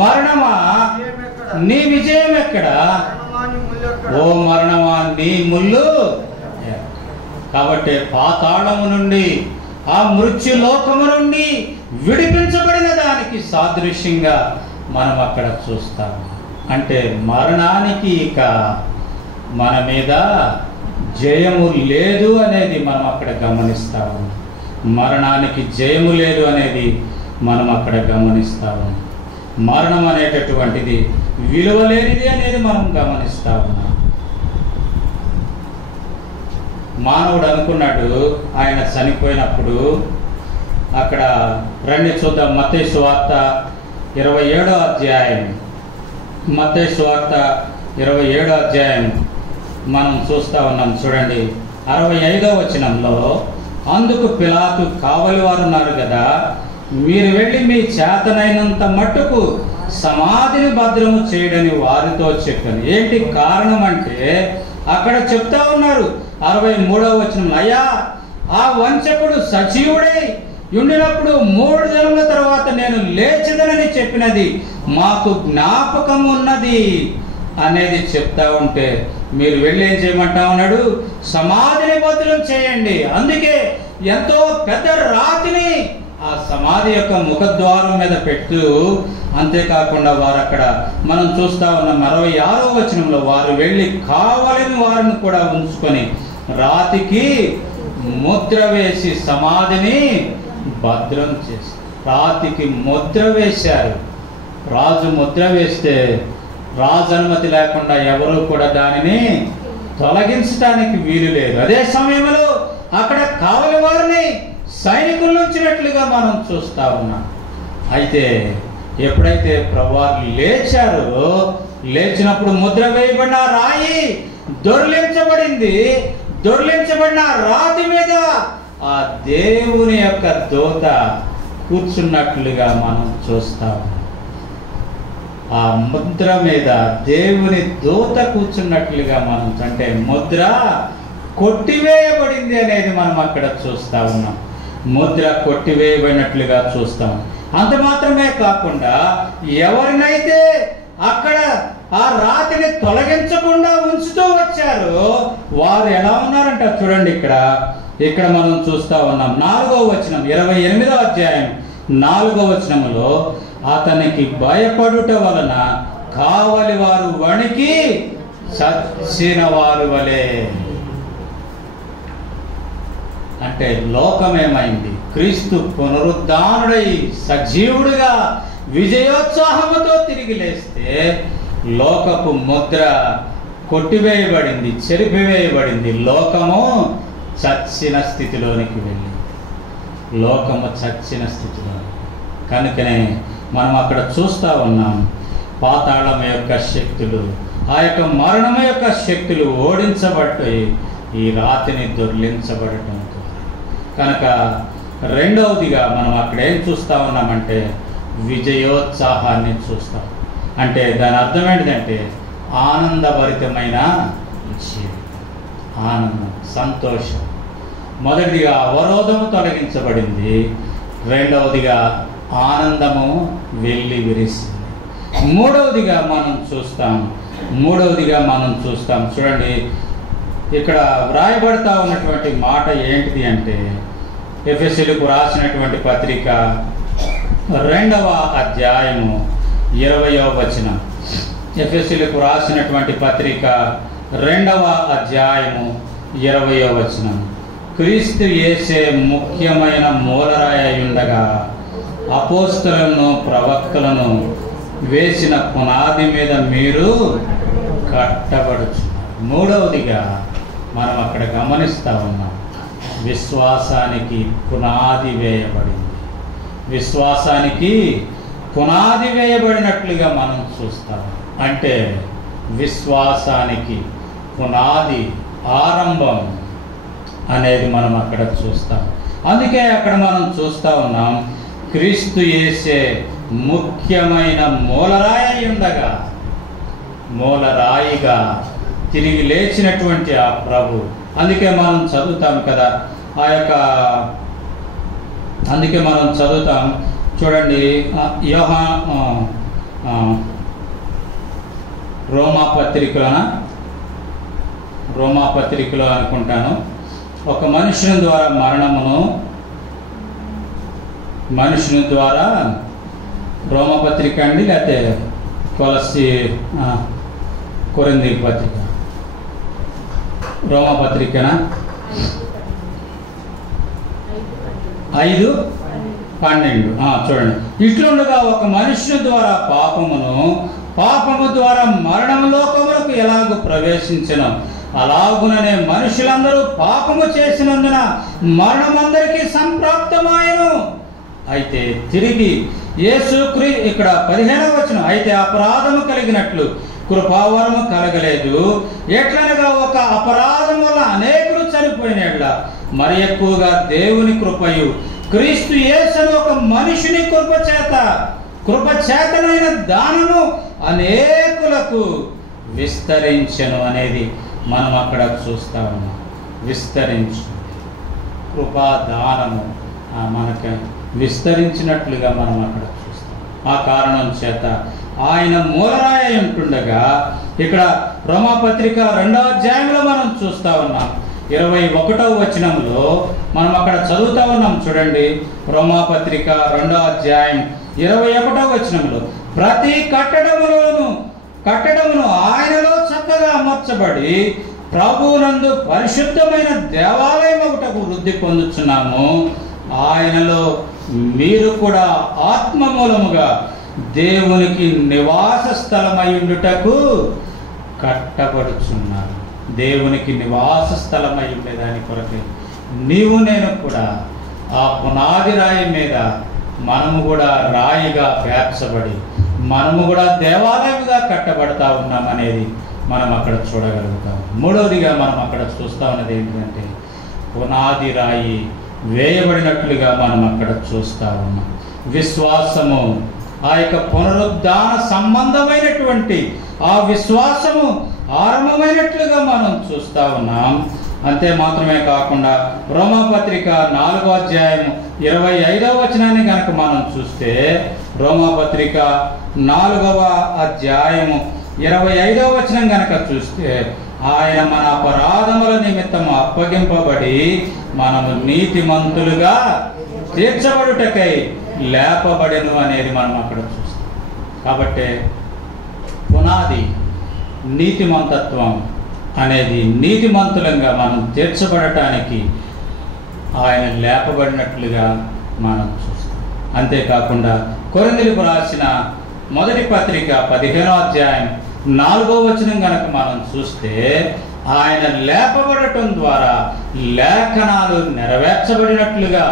మరణమా నీ విజయం ఎక్కడ? ఓ మరణమా నీ ముళ్ళు. కాబట్టి పాతాళము నుండి, ఆ మృత్యులోకము నుండి విడిపించబడిన దానికి సాదృశ్యంగా మనం అక్కడ చూస్తాము. అంటే మరణానికి ఇక మన మీద జయము లేదు అనేది మనం అక్కడ గమనిస్తాము. మరణానికి జయము లేదు అనేది మనం అక్కడ గమనిస్తాము. మరణం అనేటటువంటిది విలువ లేనిది అనేది మనం గమనిస్తా ఉన్నాం. మానవుడు అనుకున్నాడు ఆయన చనిపోయినప్పుడు, అక్కడ రండి చూద్దాం మత్తయి సువార్త 27వ అధ్యాయం, మత్తయి సువార్త 27వ అధ్యాయం మనం చూస్తూ ఉన్నాం. చూడండి 65వ వచనంలో, అందుకు పిలాతు కావలి వారు ఉన్నారు కదా, మీరు వెళ్ళి మీ చేతనైనంత మట్టుకు సమాధిని భద్రము చేయడని వారితో చెప్పాను. ఏంటి కారణం అంటే అక్కడ చెప్తా ఉన్నారు 63వ వచనం, అయ్యా ఆ వంచకుడు సజీవుడై ఉండినప్పుడు 3 దినముల తర్వాత నేను లేచదనని చెప్పినది మాకు జ్ఞాపకం ఉన్నది అనేది చెప్తా ఉంటే, మీరు వెళ్ళి ఏం చేయమంటా ఉన్నాడు? సమాధిని భద్రం చేయండి. అందుకే ఎంతో పెద్ద రాతిని ఆ సమాధి యొక్క ముఖద్వారం మీద పెట్టు. అంతేకాకుండా వారు అక్కడ మనం చూస్తా ఉన్న 66వ వచనంలో వారు వెళ్ళి కావలిని వారిని కూడా ఉంచుకొని రాతికి ముద్ర వేసి సమాధిని భద్రం చేసి, రాతికి ముద్ర వేశారు. రాజు ముద్ర వేస్తే రాజు అనుమతి లేకుండా ఎవరు కూడా దానిని తొలగించడానికి వీలు లేదు. అదే సమయంలో అక్కడ కావలి వారిని సైనికులు ఉంచినట్లుగా మనం చూస్తా ఉన్నాం. అయితే ఎప్పుడైతే ప్రభువారు లేచారో, లేచినప్పుడు ముద్ర వేయబడిన రాయి దొర్లించబడింది. దొర్లించబడిన రాతి మీద ఆ దేవుని యొక్క దూత కూర్చున్నట్లుగా మనం చూస్తాం. ఆ ముద్ర మీద దేవుని దూత కూర్చున్నట్లుగా మనం, అంటే ముద్ర కొట్టివేయబడింది అనేది మనం అక్కడ చూస్తా ఉన్నాం. ముద్ర కొట్టివేయబడినట్లుగా చూస్తాం. అంత మాత్రమే కాకుండా ఎవరినైతే అక్కడ ఆ రాతిని తొలగించకుండా ఉంచుతూ వచ్చారో వారు ఎలా ఉన్నారంట చూడండి. ఇక్కడ మనం చూస్తా ఉన్నాం 4వ వచనం, 28వ అధ్యాయం 4వ వచనంలో, అతనికి భయపడుట వలన కావలి వారు వణికి చచ్చిన వారు వలె. అంటే లోకమేమైంది? క్రీస్తు పునరుద్ధానుడై సజీవుడిగా విజయోత్సాహముతో తిరిగి లేస్తే లోకపు ముద్ర కొట్టివేయబడింది, చెరిపివేయబడింది. లోకము చచ్చిన స్థితిలోనికి వెళ్ళి, లోకము చచ్చిన స్థితిలో. కనుకనే మనం అక్కడ చూస్తూ ఉన్నాం, పాతాళం యొక్క శక్తులు, ఆ యొక్క మరణం యొక్క శక్తులు ఓడించబట్టి ఈ రాతిని దొర్లించబడటం. కనుక రెండవదిగా మనం అక్కడ ఏం చూస్తూ ఉన్నామంటే విజయోత్సాహాన్ని చూస్తాం. అంటే దాని అర్థం ఏంటిదంటే ఆనందభరితమైన జీవితం, ఆనందం, సంతోషం. మొదటిదిగా అవరోధము తొలగించబడింది, రెండవదిగా ఆనందము వెళ్ళి విరిసింది. మూడవదిగా మనం చూస్తాం చూడండి. ఇక్కడ వ్రాయబడతా ఉన్నటువంటి మాట ఏంటిది అంటే, ఎఫెసీయులకు రాసినటువంటి పత్రిక 2వ అధ్యాయము 20వ వచనం. ఎఫెసీయులకు రాసినటువంటి పత్రిక 2వ అధ్యాయము 20వ వచనం. క్రీస్తు యేసే ముఖ్యమైన మూలరాయి అయి ఉండగా అపోస్తలులను ప్రవక్తలను వేసిన పునాది మీద మీరు కట్టబడుచున్నారు. మూడవదిగా మనం అక్కడ గమనిస్తా ఉన్నాం, విశ్వాసానికి పునాది వేయబడింది. విశ్వాసానికి పునాది వేయబడినట్లుగా మనం చూస్తాం. అంటే విశ్వాసానికి పునాది, ఆరంభం అనేది మనం అక్కడ చూస్తాం. అందుకే అక్కడ మనం చూస్తూ ఉన్నాం, క్రీస్తు యేసే ముఖ్యమైన మూలరాయి ఉండగా, మూలరాయిగా తిరిగి లేచినటువంటి ఆ ప్రభు. అందుకే మనం చదువుతాం కదా, అందుకే మనం చదువుతాం చూడండి. రోమా పత్రికలో అనుకుంటాను, ఒక మనుషుని ద్వారా మరణమును, మనుషుని ద్వారా, రోమపత్రిక అండి లేకపోతే కొరింథీ పత్రిక, రోమపత్రికనా 5:12 చూడండి. ఇట్లుండగా ఒక మనుషుని ద్వారా పాపము ద్వారా మరణము లోకములకు ఎలాగూ ప్రవేశించెను, అలాగుననే మనుషులందరూ పాపము చేసినందున మరణమందరికీ సంప్రాప్తమాయెను. అయితే తిరిగి ఇక్కడ 15వ వచనం, అయితే అపరాధము కలిగినట్లు కృపావరము కలగలేదు. ఎట్లనగా ఒక అపరాధం వల్ల అనేకులు చనిపోయినట్ల మరి ఎక్కువగా దేవుని కృపయు క్రీస్తు యేసును ఒక మనుషుని కృపచేతనైన దానము అనేకులకు విస్తరించెను అనేది మనం అక్కడ చూస్తా ఉన్నాం. విస్తరించు కృపాదానము మనకు విస్తరించినట్లుగా మనం అక్కడ చూస్తాం. ఆ కారణం చేత ఆయన మూలరాయి ఉంటుండగా, ఇక్కడ రోమాపత్రిక 2వ అధ్యాయంలో మనం చూస్తా ఉన్నాం, 21వ వచనంలో మనం అక్కడ చదువుతా ఉన్నాం చూడండి. రోమాపత్రిక 2వ అధ్యాయం 21వ వచనంలో, ప్రతి కట్టడమును ఆయనలో చక్కగా అమర్చబడి ప్రభువునందు పరిశుద్ధమైన దేవాలయం ఒకటకు వృద్ధి పొందుచున్నాము. ఆయనలో మీరు కూడా ఆత్మ మూలముగా దేవునికి నివాస స్థలమై ఉండుటకు కట్టబడుచున్నారు. దేవునికి నివాస స్థలమై ఉండేదాని కొరకే నీవు నేను కూడా ఆ పునాది రాయి మీద మనము కూడా రాయిగా పేర్చబడి మనము కూడా దేవాలయంగా కట్టబడతా ఉన్నామనేది మనం అక్కడ చూడగలుగుతాం. మూడవదిగా మనం అక్కడ చూస్తా ఉన్నది ఏంటంటే, పునాది రాయి వేయబడినట్లుగా మనం అక్కడ చూస్తా ఉన్నాం. విశ్వాసము, ఆ యొక్క పునరుద్ధాన సంబంధమైనటువంటి ఆ విశ్వాసము ఆరంభమైనట్లుగా మనం చూస్తా ఉన్నాం. అంతే మాత్రమే కాకుండా రోమాపత్రిక 4వ అధ్యాయం 25వ వచనాన్ని కనుక మనం చూస్తే, రోమాపత్రిక 4వ అధ్యాయము 25వ వచనం కనుక చూస్తే, ఆయన మన అపరాధముల నిమిత్తం అప్పగింపబడి మనము నీతిమంతులుగా తీర్చబడుటకై లేపబడెను అనేది మనం అక్కడ చూస్తాం. కాబట్టి పునాది నీతిమంతత్వం అనేది నీతిమంతులంగా మనం తీర్చబడటానికి ఆయన లేపబడినట్లుగా మనం చూస్తాం. అంతేకాకుండా కొరింథీయులకు రాసిన మొదటి పత్రిక 15వ అధ్యాయం 4వ వచనం కనుక మనం చూస్తే, ఆయన లేపబడటం ద్వారా లేఖనాలు నెరవేర్చబడినట్లుగా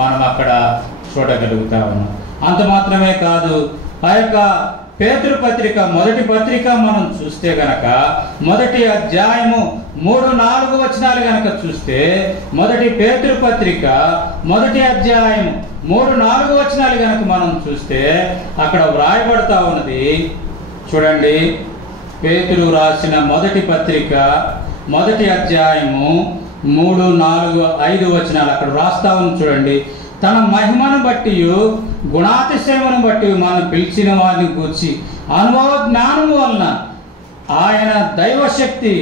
మనం అక్కడ చూడగలుగుతా ఉన్నాం. అంత మాత్రమే కాదు, ఆ యొక్క పేతురు పత్రిక మొదటి పత్రిక మనం చూస్తే గనక మొదటి అధ్యాయము 3-4 వచనాలు గనక చూస్తే, మొదటి పేతురు పత్రిక మొదటి అధ్యాయము 3-4 వచనాలు గనక మనం చూస్తే అక్కడ వ్రాయబడతా ఉన్నది చూడండి. పేతురు రాసిన మొదటి పత్రిక మొదటి అధ్యాయము 3-4-5 వచనాలు అక్కడ రాస్తా ఉంది చూడండి. తన మహిమను బట్టి గుణాతిశయమును బట్టి మనం పిలిచిన వారిని గూర్చి అనుభవ జ్ఞానము వలన ఆయన దైవశక్తి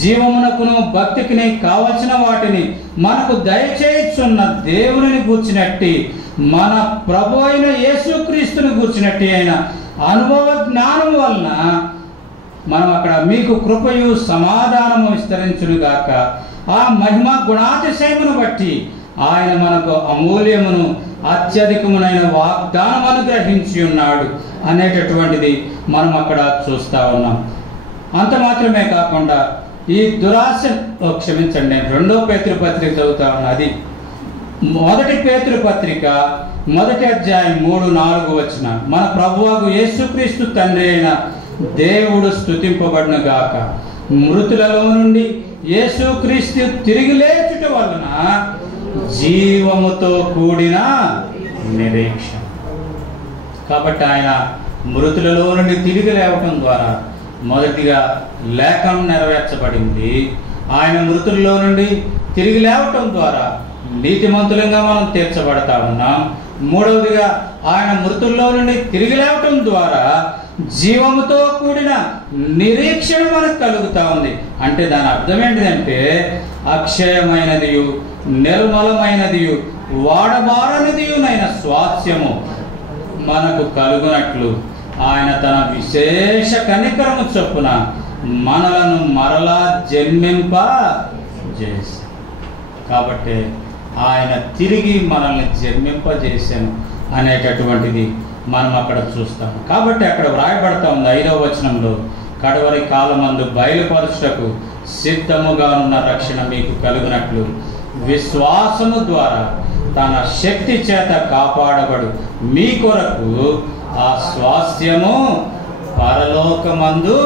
జీవమునకును భక్తికిని కావలసిన వాటిని మనకు దయచేయుచున్న దేవుని గూర్చినట్టి మన ప్రభు అయిన యేసుక్రీస్తుని గూర్చినట్టి అయిన అనుభవ జ్ఞానము వలన మనం అక్కడ మీకు కృపయు సమాధానము విస్తరించును గాక. ఆ మహిమ గుణాతిశయమును బట్టి ఆయన మనకు అమూల్యమును అత్యధికమునైన వాగ్దానం అనుగ్రహించి ఉన్నాడు అనేటటువంటిది మనం అక్కడ చూస్తా ఉన్నాం. అంత మాత్రమే కాకుండా ఈ దురాశ క్షమించండి, నేను 2వ పేతురు పత్రిక చదువుతా ఉన్నా. అది మొదటి పేతురు పత్రిక మొదటి అధ్యాయం 3-4 వచనం, మన ప్రభువు యేసుక్రీస్తు తండ్రి అయిన దేవుడు స్తుతింపబడును గాక. మృతులలో నుండి యేసుక్రీస్తు తిరిగి లేచుట వలన జీవముతో కూడిన నిరీక్షణ. కాబట్టి ఆయన మృతులలో నుండి తిరిగి లేవటం ద్వారా మొదటిగా లేఖనం నెరవేర్చబడింది. ఆయన మృతులలో నుండి తిరిగి లేవటం ద్వారా నీతిమంతులంగా మనం తీర్చబడతా ఉన్నాం. మూడవదిగా ఆయన మృతుల్లో నుండి తిరిగి లేవటం ద్వారా జీవముతో కూడిన నిరీక్షణ మనకు కలుగుతా ఉంది. అంటే దాని అర్థం ఏంటిదంటే, అక్షయమైనదియు నిర్మలమైనదియు వాడబారనిదియునైన స్వాస్థ్యము మనకు కలుగునట్లు ఆయన తన విశేష కనికరము చొప్పున మనలను మరలా జన్మింప చేశాడు. కాబట్టి ఆయన తిరిగి మనల్ని జన్మింపజేశాను అనేటటువంటిది మనం అక్కడ చూస్తాం. కాబట్టి అక్కడ వ్రాయబడతా ఉంది 5వ వచనంలో, కడవరి కాలమందు బయలుపరచుటకు సిద్ధముగా ఉన్న రక్షణ మీకు కలుగునట్లు విశ్వాసము ద్వారా తన శక్తి చేత కాపాడబడు మీ కొరకు ఆ స్వాస్థ్యము పరలోకమందు.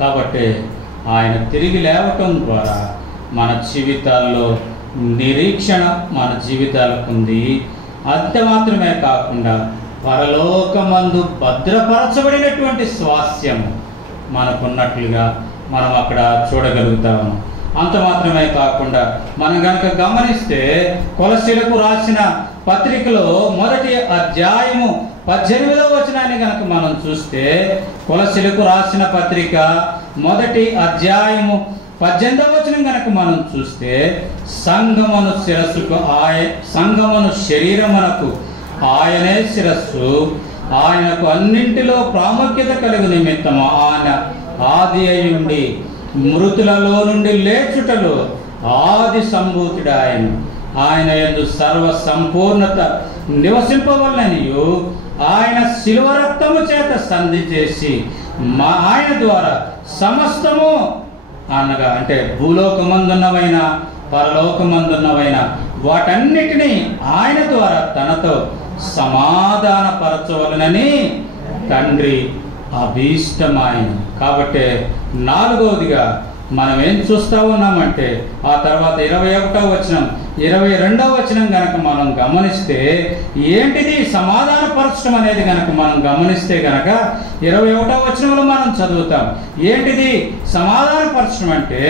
కాబట్టి ఆయన తిరిగి లేవటం ద్వారా మన జీవితాల్లో నిరీక్షణ మన జీవితాలకు ఉంది. అంత మాత్రమే కాకుండా పరలోకమందు భద్రపరచబడినటువంటి స్వాస్థ్యం మనకున్నట్లుగా మనం అక్కడ చూడగలుగుతాము. అంత మాత్రమే కాకుండా మనం కనుక గమనిస్తే కొలస్సీలకు రాసిన పత్రికలో మొదటి అధ్యాయము 18వ వచనాన్ని కనుక మనం చూస్తే, కొలస్సీలకు రాసిన పత్రిక మొదటి అధ్యాయము 18వ వచనం కనుక మనం చూస్తే సంఘమును శిరస్సుకు సంఘమును శరీరమునకు ఆయనే శిరస్సు, ఆయనకు అన్నింటిలో ప్రాముఖ్యత కలిగి నిమిత్తము ఆయన ఆది అయ్యుండి మృతులలో నుండి లేచుటలో ఆది సంభూతుడు ఆయన యందు సర్వ సంపూర్ణత నివసింపవలననియు ఆయన శిలువ రక్తము చేత సంధి చేసి ఆయన ద్వారా సమస్తము అనగా అంటే భూలోకమందున్నవైన పరలోకమందున్నవైన వాటన్నిటినీ ఆయన ద్వారా తనతో సమాధానపరచవలనని తండ్రి అభీష్టమైన. కాబట్టి 4వదిగా మనం ఏం చూస్తూ ఉన్నామంటే ఆ తర్వాత 21వ వచనం 22వ వచనం గనక మనం గమనిస్తే ఏంటిది సమాధానపరచడం అనేది గనక మనం గమనిస్తే గనక 21వ వచనంలో మనం చదువుతాం. ఏంటిది సమాధానపరచడం అంటే,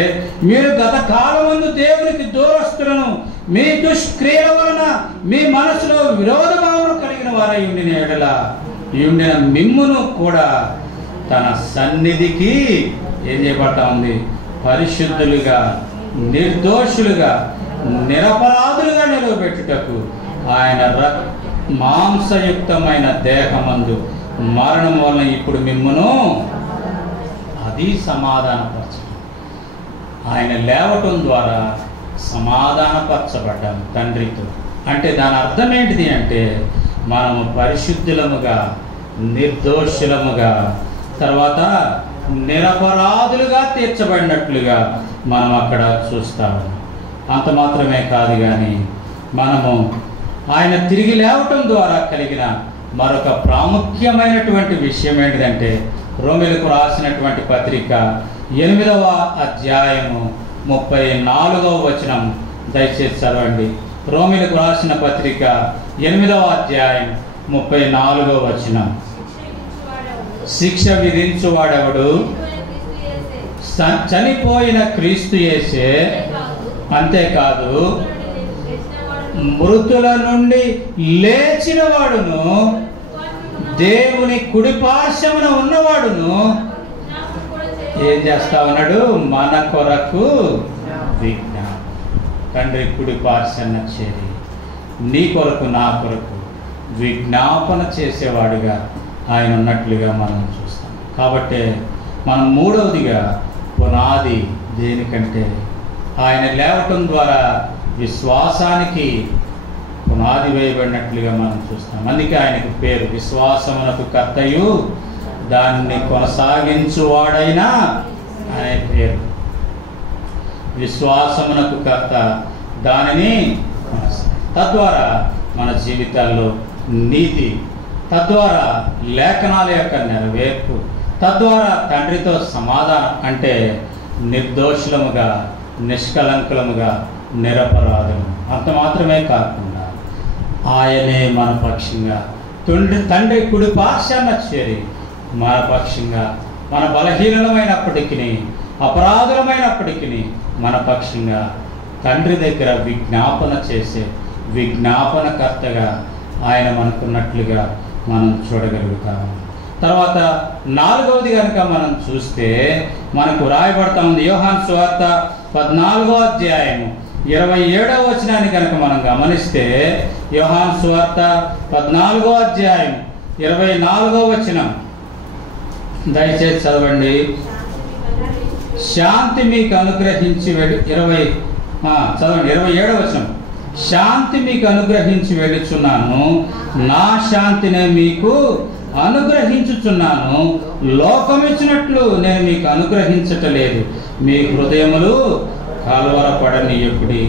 మీరు గత కాలమందు దేవునికి దూరస్తులను మీ దుష్క్రియల వలన మీ మనసులో విరోధ భావన కలిగిన వారై ఉండిన ఎడల ఉండిన మిమ్మును కూడా తన సన్నిధికి ఏం చేయబడతా ఉంది, పరిశుద్ధులుగా నిర్దోషులుగా నిరపరాధులుగా నిలవబెట్టుటకు ఆయన మాంసయుక్తమైన దేహమందు మరణం వలన ఇప్పుడు మిమ్మును అది సమాధానపరచడం. ఆయన లేవటం ద్వారా సమాధానపరచబడ్డాం తండ్రితో. అంటే దాని అర్థం ఏంటిది అంటే, మనము పరిశుద్ధులముగా నిర్దోషులముగా తర్వాత నిరపరాధులుగా తీర్చబడినట్లుగా మనం అక్కడ చూస్తాము. అంత మాత్రమే కాదు కానీ మనము ఆయన తిరిగి లేవటం ద్వారా కలిగిన మరొక ప్రాముఖ్యమైనటువంటి విషయం ఏంటిదంటే, రోమీయులకు రాసినటువంటి పత్రిక 8వ అధ్యాయము 34వ వచనం దయచేసి చదవండి. రోమీయులకు రాసిన పత్రిక 8వ అధ్యాయం 34వ వచనం. శిక్ష విధించువాడెవడు? చనిపోయిన క్రీస్తు యేసే, అంతేకాదు మృతుల నుండి లేచిన వాడును దేవుని కుడిపార్శ్వమున ఉన్నవాడును ఏం చేస్తా ఉన్నాడు? మన కొరకు విజ్ఞాపన. తండ్రి కుడిపార్శ్వన చేరి నీ కొరకు నా కొరకు విజ్ఞాపన చేసేవాడుగా ఆయన ఉన్నట్లుగా మనం చూస్తాం. కాబట్టి మనం 3వదిగా పునాది దేనికంటే ఆయన లేవటం ద్వారా విశ్వాసానికి పునాది వేయబడినట్లుగా మనం చూస్తాం. అందుకే ఆయనకు పేరు విశ్వాసమునకు కర్తయు దాన్ని కొనసాగించువాడైనా అనే పేరు. విశ్వాసమునకు కర్త, దానిని తద్వారా మన జీవితాల్లో నీతి, తద్వారా లేఖనాల యొక్క నెరవేర్పు, తద్వారా తండ్రితో సమాధానం. అంటే నిర్దోషులముగా నిష్కలంకులముగా నిరపరాధము. అంత మాత్రమే కాకుండా ఆయనే మన పక్షంగా తండ్రి కుడి పార్శ్వన చేరి మన పక్షంగా, మన బలహీనమైనప్పటికీ అపరాధులమైనప్పటికీ మన పక్షంగా తండ్రి దగ్గర విజ్ఞాపన చేసే విజ్ఞాపనకర్తగా ఆయన మనకున్నట్లుగా మనం చూడగలుగుతాము. తర్వాత 4వది కనుక మనం చూస్తే మనకు రాయబడతా ఉంది. యోహాను సువార్త 14వ అధ్యాయము 27వ వచనాన్ని కనుక మనం గమనిస్తే, యోహాను సువార్త 14వ అధ్యాయం 24వ వచనం దయచేసి చదవండి. శాంతి మీకు అనుగ్రహించి చదవండి 27వ వచనం. శాంతి మీకు అనుగ్రహించి వెళ్ళుచున్నాను, నా శాంతినే మీకు అనుగ్రహించుచున్నాను, లోకమిచ్చినట్లు నేను మీకు అనుగ్రహించటలేదు. మీ హృదయములు కలవరపడనీయకుడి,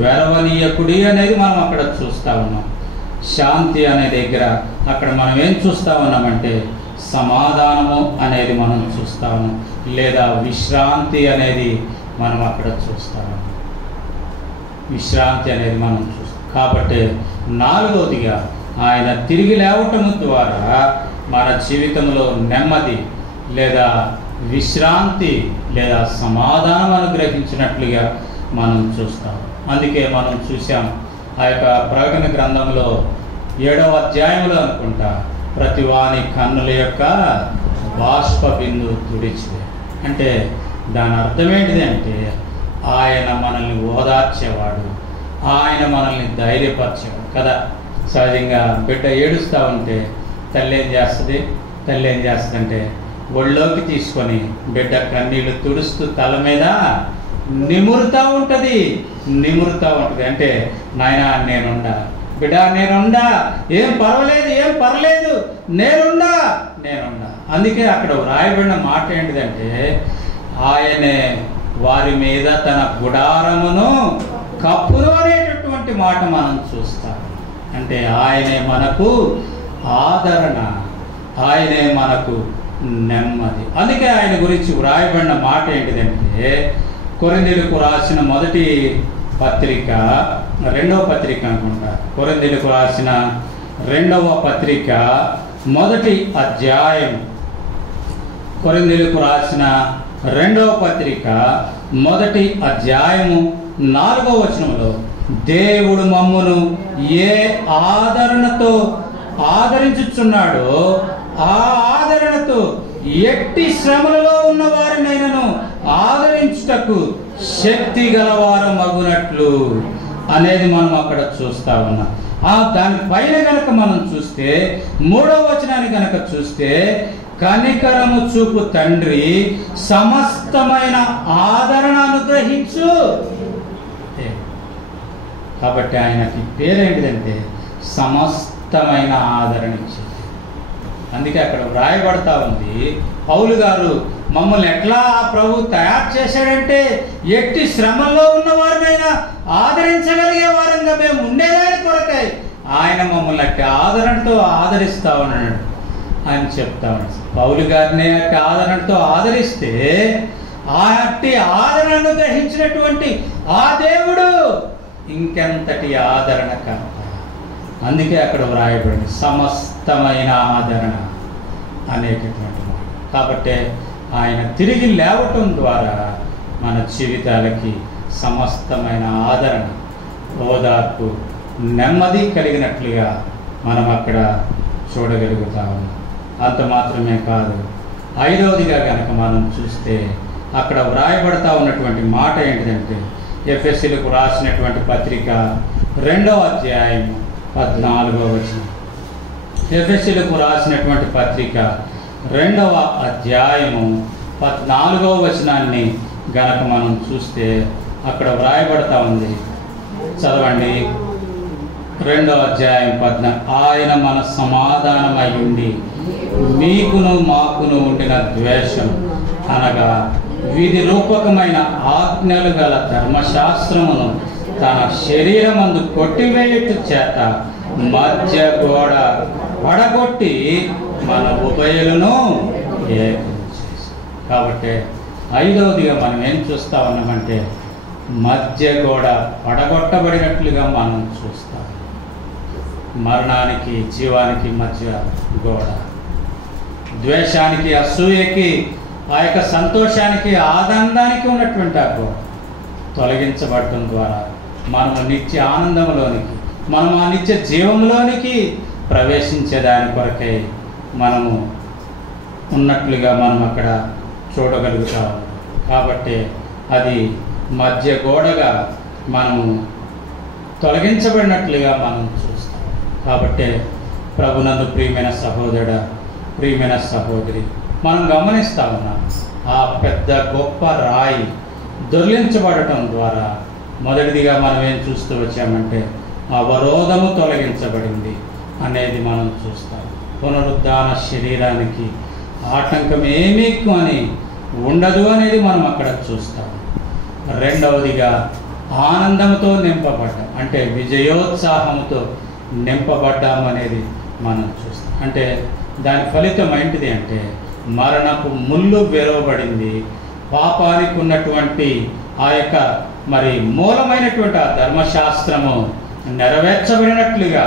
వెరవనీయకుడి అనేది మనం అక్కడ చూస్తా ఉన్నాం. శాంతి అనే దగ్గర అక్కడ మనం ఏం చూస్తా ఉన్నామంటే సమాధానము అనేది మనం చూస్తా ఉన్నాం, లేదా విశ్రాంతి అనేది మనం అక్కడ చూస్తా ఉన్నాం. విశ్రాంతి అనేది మనం చూస్తాం. కాబట్టి 4వదిగా ఆయన తిరిగి లేవటము ద్వారా మన జీవితంలో నెమ్మది లేదా విశ్రాంతి లేదా సమాధానం అనుగ్రహించినట్లుగా మనం చూస్తాం. అందుకే మనం చూసాం ఆ యొక్క ప్రకటన గ్రంథంలో 7వ అధ్యాయంలో అనుకుంటా, ప్రతి వాని కన్నుల యొక్క బాష్ప బిందు తుడిచివే. అంటే దాని అర్థం ఏంటిది అంటే ఆయన మనల్ని ఓదార్చేవాడు, ఆయన మనల్ని ధైర్యపరిచేవాడు కదా. సహజంగా బిడ్డ ఏడుస్తూ ఉంటే తల్లి ఏం చేస్తుందంటే ఒళ్ళోకి తీసుకొని బిడ్డ కన్నీళ్లు తుడుస్తూ తల మీద నిమురుతూ ఉంటుంది. అంటే నాయనా నేనుండా, బిడ్డ నేనుండా, ఏం పర్వాలేదు నేనుండా. అందుకే అక్కడ వ్రాయబడిన మాట ఏంటిదంటే ఆయనే వారి మీద తన గుడారమును కప్పును అనేటటువంటి మాట మనం చూస్తాం. అంటే ఆయనే మనకు ఆదరణ, ఆయనే మనకు నెమ్మది. అందుకే ఆయన గురించి వ్రాయబడిన మాట ఏంటిదంటే కొరింథీయులకు రాసిన మొదటి పత్రిక, రెండవ పత్రిక అనుకుంటా, కొరింథీయులకు రాసిన రెండవ పత్రిక మొదటి అధ్యాయం, కొరింథీయులకు రాసిన రెండవ పత్రిక మొదటి అధ్యాయము 4వ వచనంలో దేవుడు మమ్మును ఏ ఆదరణతో ఆదరించుచున్నాడో ఆ ఆదరణతో ఎట్టి శ్రమలలో ఉన్న వారినైనను ఆదరించుటకు శక్తి గలవారు మగునట్లు అనేది మనం అక్కడ చూస్తా ఉన్నాం. దానిపైన గనక మనం చూస్తే 3వ వచనాన్ని గనక చూస్తే కనికరము చూపు తండ్రి సమస్తమైన ఆదరణ అనుగ్రహించు. కాబట్టి ఆయనకి పేరేంటిదంటే సమస్తమైన ఆదరణ ఇచ్చేది. అందుకే అక్కడ వ్రాయబడతా ఉంది, పౌలు గారు మమ్మల్ని ఎట్లా ప్రభు తయారు చేశాడంటే ఎట్టి శ్రమల్లో ఉన్న వారినైనా ఆదరించగలిగే వారంగా మేము ఉండేదాని కొరకై ఆయన మమ్మల్ని అట్టి ఆదరణతో ఆదరిస్తా ఉన్నాడు అని చెప్తా ఉన్నాడు. పౌలు గారిని అట్టి ఆదరణతో ఆదరిస్తే ఆ అట్టి ఆదరణను గ్రహించినటువంటి ఆ దేవుడు ఇంకెంతటి ఆదరణ కర్త. అందుకే అక్కడ వ్రాయబడింది సమస్తమైన ఆదరణ అనేటటువంటి మాట. కాబట్టి ఆయన తిరిగి లేవటం ద్వారా మన జీవితాలకి సమస్తమైన ఆదరణ, ఓదార్పు, నెమ్మది కలిగినట్లుగా మనం అక్కడ చూడగలుగుతా ఉన్నాం. అంత మాత్రమే కాదు, 5వదిగా కనుక మనం చూస్తే అక్కడ వ్రాయబడతా ఉన్నటువంటి మాట ఏంటిదంటే ఎఫెసీయులకు రాసినటువంటి పత్రిక 2వ అధ్యాయం 14వ వచనం. ఎఫెసీయులకు రాసినటువంటి పత్రిక 2వ అధ్యాయము 14వ వచనాన్ని గనక మనం చూస్తే అక్కడ వ్రాయబడతా ఉంది, చదవండి. 2వ అధ్యాయం 14. ఆయన మన సమాధానమై ఉండి మీకును మాకును ఉండిన ద్వేషం అనగా విధి రూపకమైన ఆజ్ఞలు గల ధర్మశాస్త్రమును తన శరీరమందు కొట్టివేయుట చేత మధ్య గోడ పడగొట్టి మన ఉభయులను ఏకం చేసి. కాబట్టి 5వదిగా మనం ఏం చూస్తా ఉన్నామంటే మధ్య గోడ పడగొట్టబడినట్లుగా మనం చూస్తాం. మరణానికి జీవానికి మధ్య గోడ, ద్వేషానికి అసూయకి ఆ యొక్క సంతోషానికి ఆనందానికి ఉన్నటువంటి ఆ గోడ తొలగించబడటం ద్వారా మనము నిత్య ఆనందంలోనికి, మనం ఆ నిత్య జీవంలోనికి ప్రవేశించేదాని కొరకై మనము ఉన్నట్లుగా మనం అక్కడ చూడగలుగుతాము. కాబట్టి అది మధ్య గోడగా మనము తొలగించబడినట్లుగా మనం చూస్తాం. కాబట్టి ప్రభునందు ప్రియమైన సహోదరుడా, ప్రియమైన సహోదరి, మనం గమనిస్తా ఉన్నాం ఆ పెద్ద గొప్ప రాయి దొర్లించబడటం ద్వారా మొదటిదిగా మనం ఏం చూస్తూ వచ్చామంటే అవరోధము తొలగించబడింది అనేది మనం చూస్తాం. పునరుద్ధాన శరీరానికి ఆటంకం ఏమీ అని ఉండదు అనేది మనం అక్కడ చూస్తాం. 2వదిగా ఆనందంతో నింపబడ్డాం, అంటే విజయోత్సాహంతో నింపబడ్డాము అనేది మనం చూస్తాం. అంటే దాని ఫలితం ఏంటిది అంటే మరణపు ముళ్ళు విరవబడింది, పాపానికి ఉన్నటువంటి ఆ యొక్క మరి మూలమైనటువంటి ఆ ధర్మశాస్త్రము నెరవేర్చబడినట్లుగా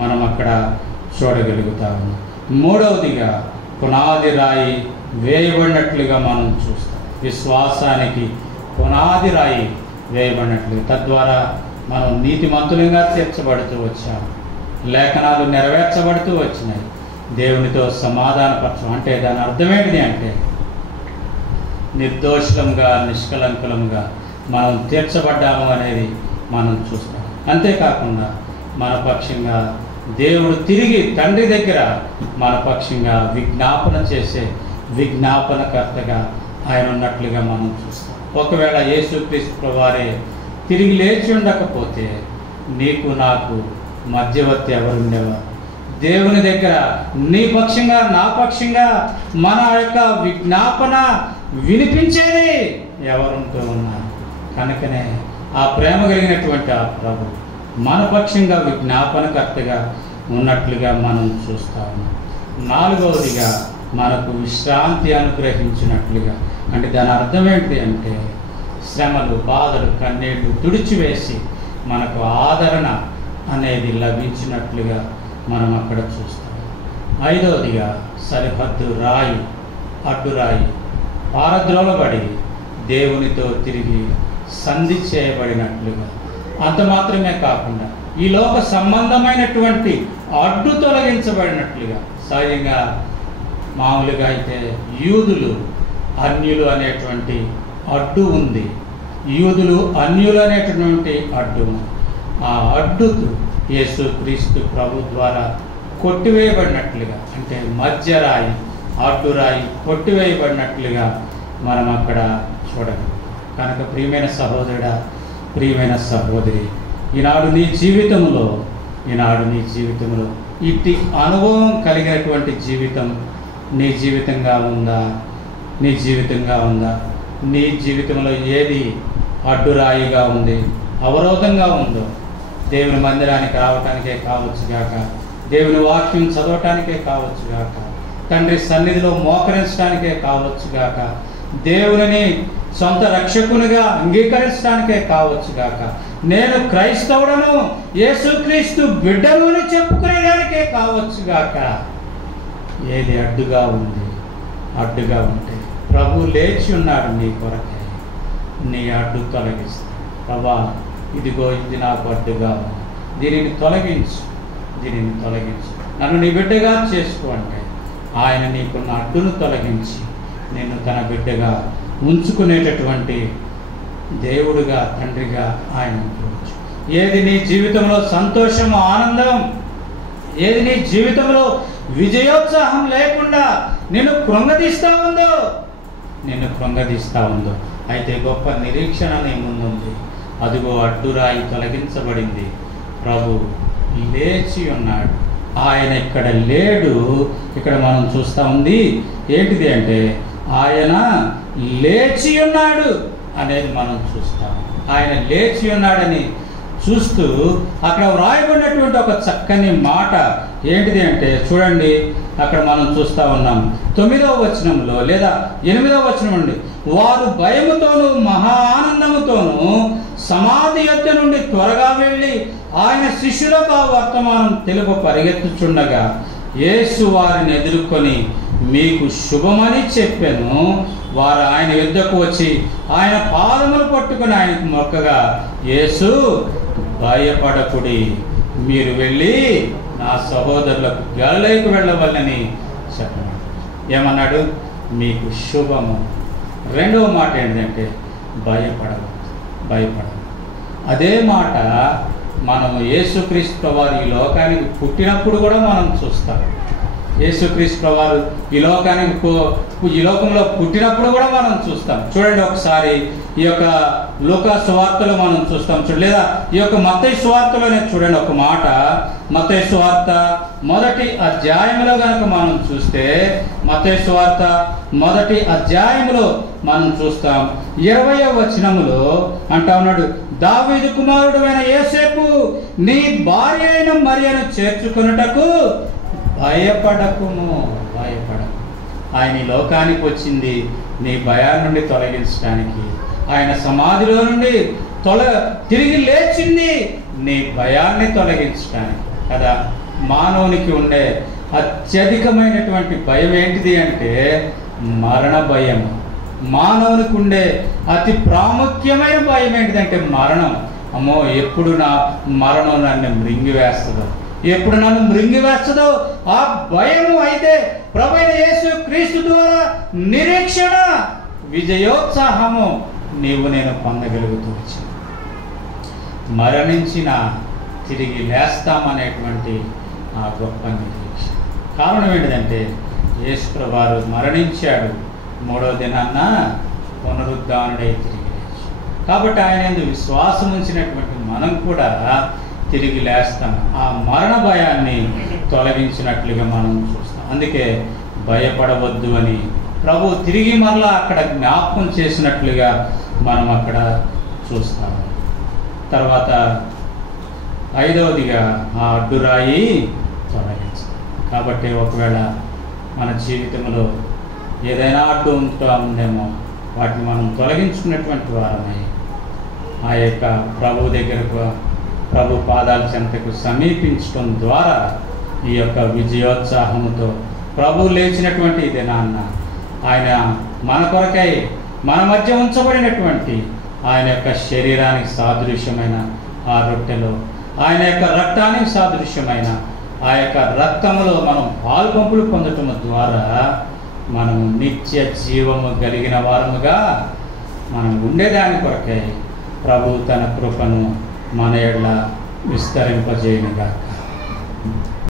మనం అక్కడ చూడగలుగుతాము. 3వదిగా పునాది రాయి వేయబడినట్లుగా మనం చూస్తాం. విశ్వాసానికి పునాది రాయి వేయబడినట్లుగా, తద్వారా మనం నీతిమంతులుగా తీర్చబడుతూ వచ్చాము. లేఖనాలు నెరవేర్చబడుతూ వచ్చినాయి. దేవునితో సమాధానపరచం అంటే దాని అర్థం ఏంటిది అంటే నిర్దోషులంగా నిష్కలంకులంగా మనం తీర్చబడ్డాము అనేది మనం చూస్తాం. అంతేకాకుండా మన పక్షంగా దేవుడు తిరిగి తండ్రి దగ్గర మన పక్షంగా విజ్ఞాపన చేసే విజ్ఞాపనకర్తగా ఆయన ఉన్నట్లుగా మనం చూస్తాం. ఒకవేళ యేసుక్రీస్తు వారే తిరిగి లేచి ఉండకపోతే నీకు నాకు మధ్యవర్తి ఎవరుండేవారు? దేవుని దగ్గర నీ పక్షంగా నా పక్షంగా మన యొక్క విజ్ఞాపన వినిపించేది ఎవరుంటూ ఉన్నారు? కనుకనే ఆ ప్రేమ కలిగినటువంటి ఆ ప్రభు మన పక్షంగా విజ్ఞాపనకర్తగా ఉన్నట్లుగా మనం చూస్తాము. నాలుగవదిగా మనకు విశ్రాంతి అనుగ్రహించినట్లుగా. అంటే దాని అర్థం ఏంటి అంటే శ్రమలు, బాధలు, కన్నీళ్లు తుడిచివేసి మనకు ఆదరణ అనేది లభించినట్లుగా మనం అక్కడ చూస్తాం. ఐదవదిగా సరిహద్దు రాయి, అడ్డురాయి పారద్రోలబడి దేవునితో తిరిగి సంధి చేయబడినట్లుగా. అంత మాత్రమే కాకుండా ఈ లోక సంబంధమైనటువంటి అడ్డు తొలగించబడినట్లుగా. సహజంగా మామూలుగా అయితే యూదులు అన్యులు అనేటువంటి అడ్డు ఉంది, యూదులు అన్యులు అనేటటువంటి అడ్డు. ఆ అడ్డుకు యేసుక్రీస్తు ప్రభు ద్వారా కొట్టివేయబడినట్లుగా, అంటే మధ్యరాయి, అడ్డురాయి కొట్టివేయబడినట్లుగా మనం అక్కడ చూడగలం. కనుక ప్రియమైన సహోదరుడా, ప్రియమైన సహోదరి, ఈనాడు నీ జీవితంలో ఇట్టి అనుభవం కలిగినటువంటి జీవితం నీ జీవితంగా ఉందా? నీ జీవితంలో ఏది అడ్డురాయిగా ఉంది, అవరోధంగా ఉందో? దేవుని మందిరానికి రావటానికే కావచ్చుగాక, దేవుని వాక్యం చదవటానికే కావచ్చుగాక, తండ్రి సన్నిధిలో మోకరించడానికే కావచ్చుగాక, దేవుని సొంత రక్షకునిగా అంగీకరించడానికే కావచ్చుగాక, నేను క్రైస్తవుడను, యేసుక్రీస్తు బిడ్డను అని చెప్పుకునేదానికే కావచ్చుగాక. ఏది అడ్డుగా ఉంది? అడ్డుగా ఉంటే ప్రభు లేచి ఉన్నాడు నీ కొరకే. నీ అడ్డు తొలగిస్తాడు. ప్రభా, ఇదిగో ఇది నాకు అడ్డుగా ఉంది, దీనిని తొలగించు, నన్ను నీ బిడ్డగా చేసుకో అంటే ఆయన నీకున్న అడ్డును తొలగించి నిన్ను తన బిడ్డగా ఉంచుకునేటటువంటి దేవుడుగా, తండ్రిగా ఆయన ఉంచవచ్చు. ఏది నీ జీవితంలో సంతోషం, ఆనందం, ఏది నీ జీవితంలో విజయోత్సాహం లేకుండా నిన్ను కృంగదీస్తా ఉందో అయితే గొప్ప నిరీక్షణ నీ ముందుంది. అదిగో అడ్డురాయి తొలగించబడింది, ప్రభు లేచి ఉన్నాడు. ఆయన ఇక్కడ లేడు. ఇక్కడ మనం చూస్తూ ఉంది ఏంటిది అంటే ఆయన లేచి ఉన్నాడు అనేది మనం చూస్తాం. ఆయన లేచి ఉన్నాడని చూస్తూ అక్కడ వ్రాయబడినటువంటి ఒక చక్కని మాట ఏంటిది అంటే చూడండి, అక్కడ మనం చూస్తూ ఉన్నాం 9వ వచనంలో లేదా 8వ వచనం నుండి, వారు భయముతోనూ మహా ఆనందముతోనూ సమాధి యొద్ద నుండి త్వరగా వెళ్ళి ఆయన శిష్యులకు ఆ వర్తమానం తెలుగు పరిగెత్తుచుండగా యేసు వారిని ఎదుర్కొని మీకు శుభమని చెప్పాను. వారు ఆయన యుద్ధకు వచ్చి ఆయన పాదములు పట్టుకుని ఆయనకు మొక్కగా, యేసు భయపడకుడి, మీరు వెళ్ళి నా సహోదరులకు గలిలయకు వెళ్ళవల్లని చెప్పాడు. ఏమన్నాడు? మీకు శుభము. రెండవ మాట ఏంటంటే భయపడవు. అదే మాట మనము యేసుక్రీస్తు వారు ఈ లోకానికి పుట్టినప్పుడు కూడా మనం చూస్తాం. యేసుక్రీస్తు వారు ఈ లోకంలో పుట్టినప్పుడు కూడా మనం చూస్తాం. చూడండి ఒకసారి ఈ యొక్క లూకా సువార్తలో మనం చూస్తాం. లేదా ఈ యొక్క మత్తయి సువార్తలోనే చూడండి ఒక మాట. మత్తయి సువార్త 1వ అధ్యాయంలో కనుక మనం చూస్తే, మత్తయి సువార్త 1వ అధ్యాయంలో మనం చూస్తాం 20వ వచనములో అంటా ఉన్నాడు, దావీదు కుమారుడు అయిన యోసేపు నీ భార్య అయిన మరియను చేర్చుకొనుటకు భయపడకు. ఆయన ఈ లోకానికి వచ్చింది నీ భయాన్ని నుండి తొలగించడానికి. ఆయన సమాధిలో నుండి తిరిగి లేచింది నీ భయాన్ని తొలగించడానికి కదా. మానవునికి ఉండే అత్యధికమైనటువంటి భయం ఏంటిది అంటే మరణ భయం. మానవునికి ఉండే అతి ప్రాముఖ్యమైన భయం ఏంటిదంటే మరణం. అమ్మో, ఎప్పుడు నా మరణం నన్ను మృంగివేస్తుందో ఆ భయము. అయితే ప్రభువైన యేసు క్రీస్తు ద్వారా నిరీక్షణ విజయోత్సాహము నేను పొందగలుగుతూ వచ్చాను. మరణించిన తిరిగి లేస్తామనేటువంటి ఆ గొప్ప నిరీక్ష. కారణం ఏంటిదంటే యేసు వారు మరణించాడు, 3వ దినాన్న పునరుద్ధానుడై తిరిగి లేచాడు. కాబట్టి ఆయన యందు విశ్వాసం ఉంచినటువంటి మనం కూడా తిరిగి లేస్తాం. ఆ మరణ భయాన్ని తొలగించినట్లుగా మనం చూస్తాం. అందుకే భయపడవద్దు అని ప్రభు తిరిగి మరలా అక్కడ జ్ఞాపకం చేసినట్లుగా మనం అక్కడ చూస్తాము. తర్వాత 5వదిగా ఆ అడ్డురాయి తొలగించాలి. కాబట్టి ఒకవేళ మన జీవితంలో ఏదైనా అడ్డు ఉందేమో వాటిని మనం తొలగించుకున్నటువంటి వారమై ఆ యొక్క ప్రభు దగ్గరకు, ప్రభు పాదాల చెంతకు సమీపించడం ద్వారా ఈ యొక్క విజయోత్సాహముతో ప్రభు లేచినటువంటి ఈ దినాన్న ఆయన మన కొరకై మన మధ్య ఉంచబడినటువంటి ఆయన యొక్క శరీరానికి సాదృశ్యమైన ఆ రొట్టెలో, ఆయన యొక్క రక్తానికి సాదృశ్యమైన ఆ యొక్క రక్తములో మనం పాల్పంపులు పొందటం ద్వారా మనం నిత్య జీవము కలిగిన వారముగా మనం ఉండేదాని కొరకై ప్రభు తన కృపను మన ఎడల విస్తరింపజేయునుగాక.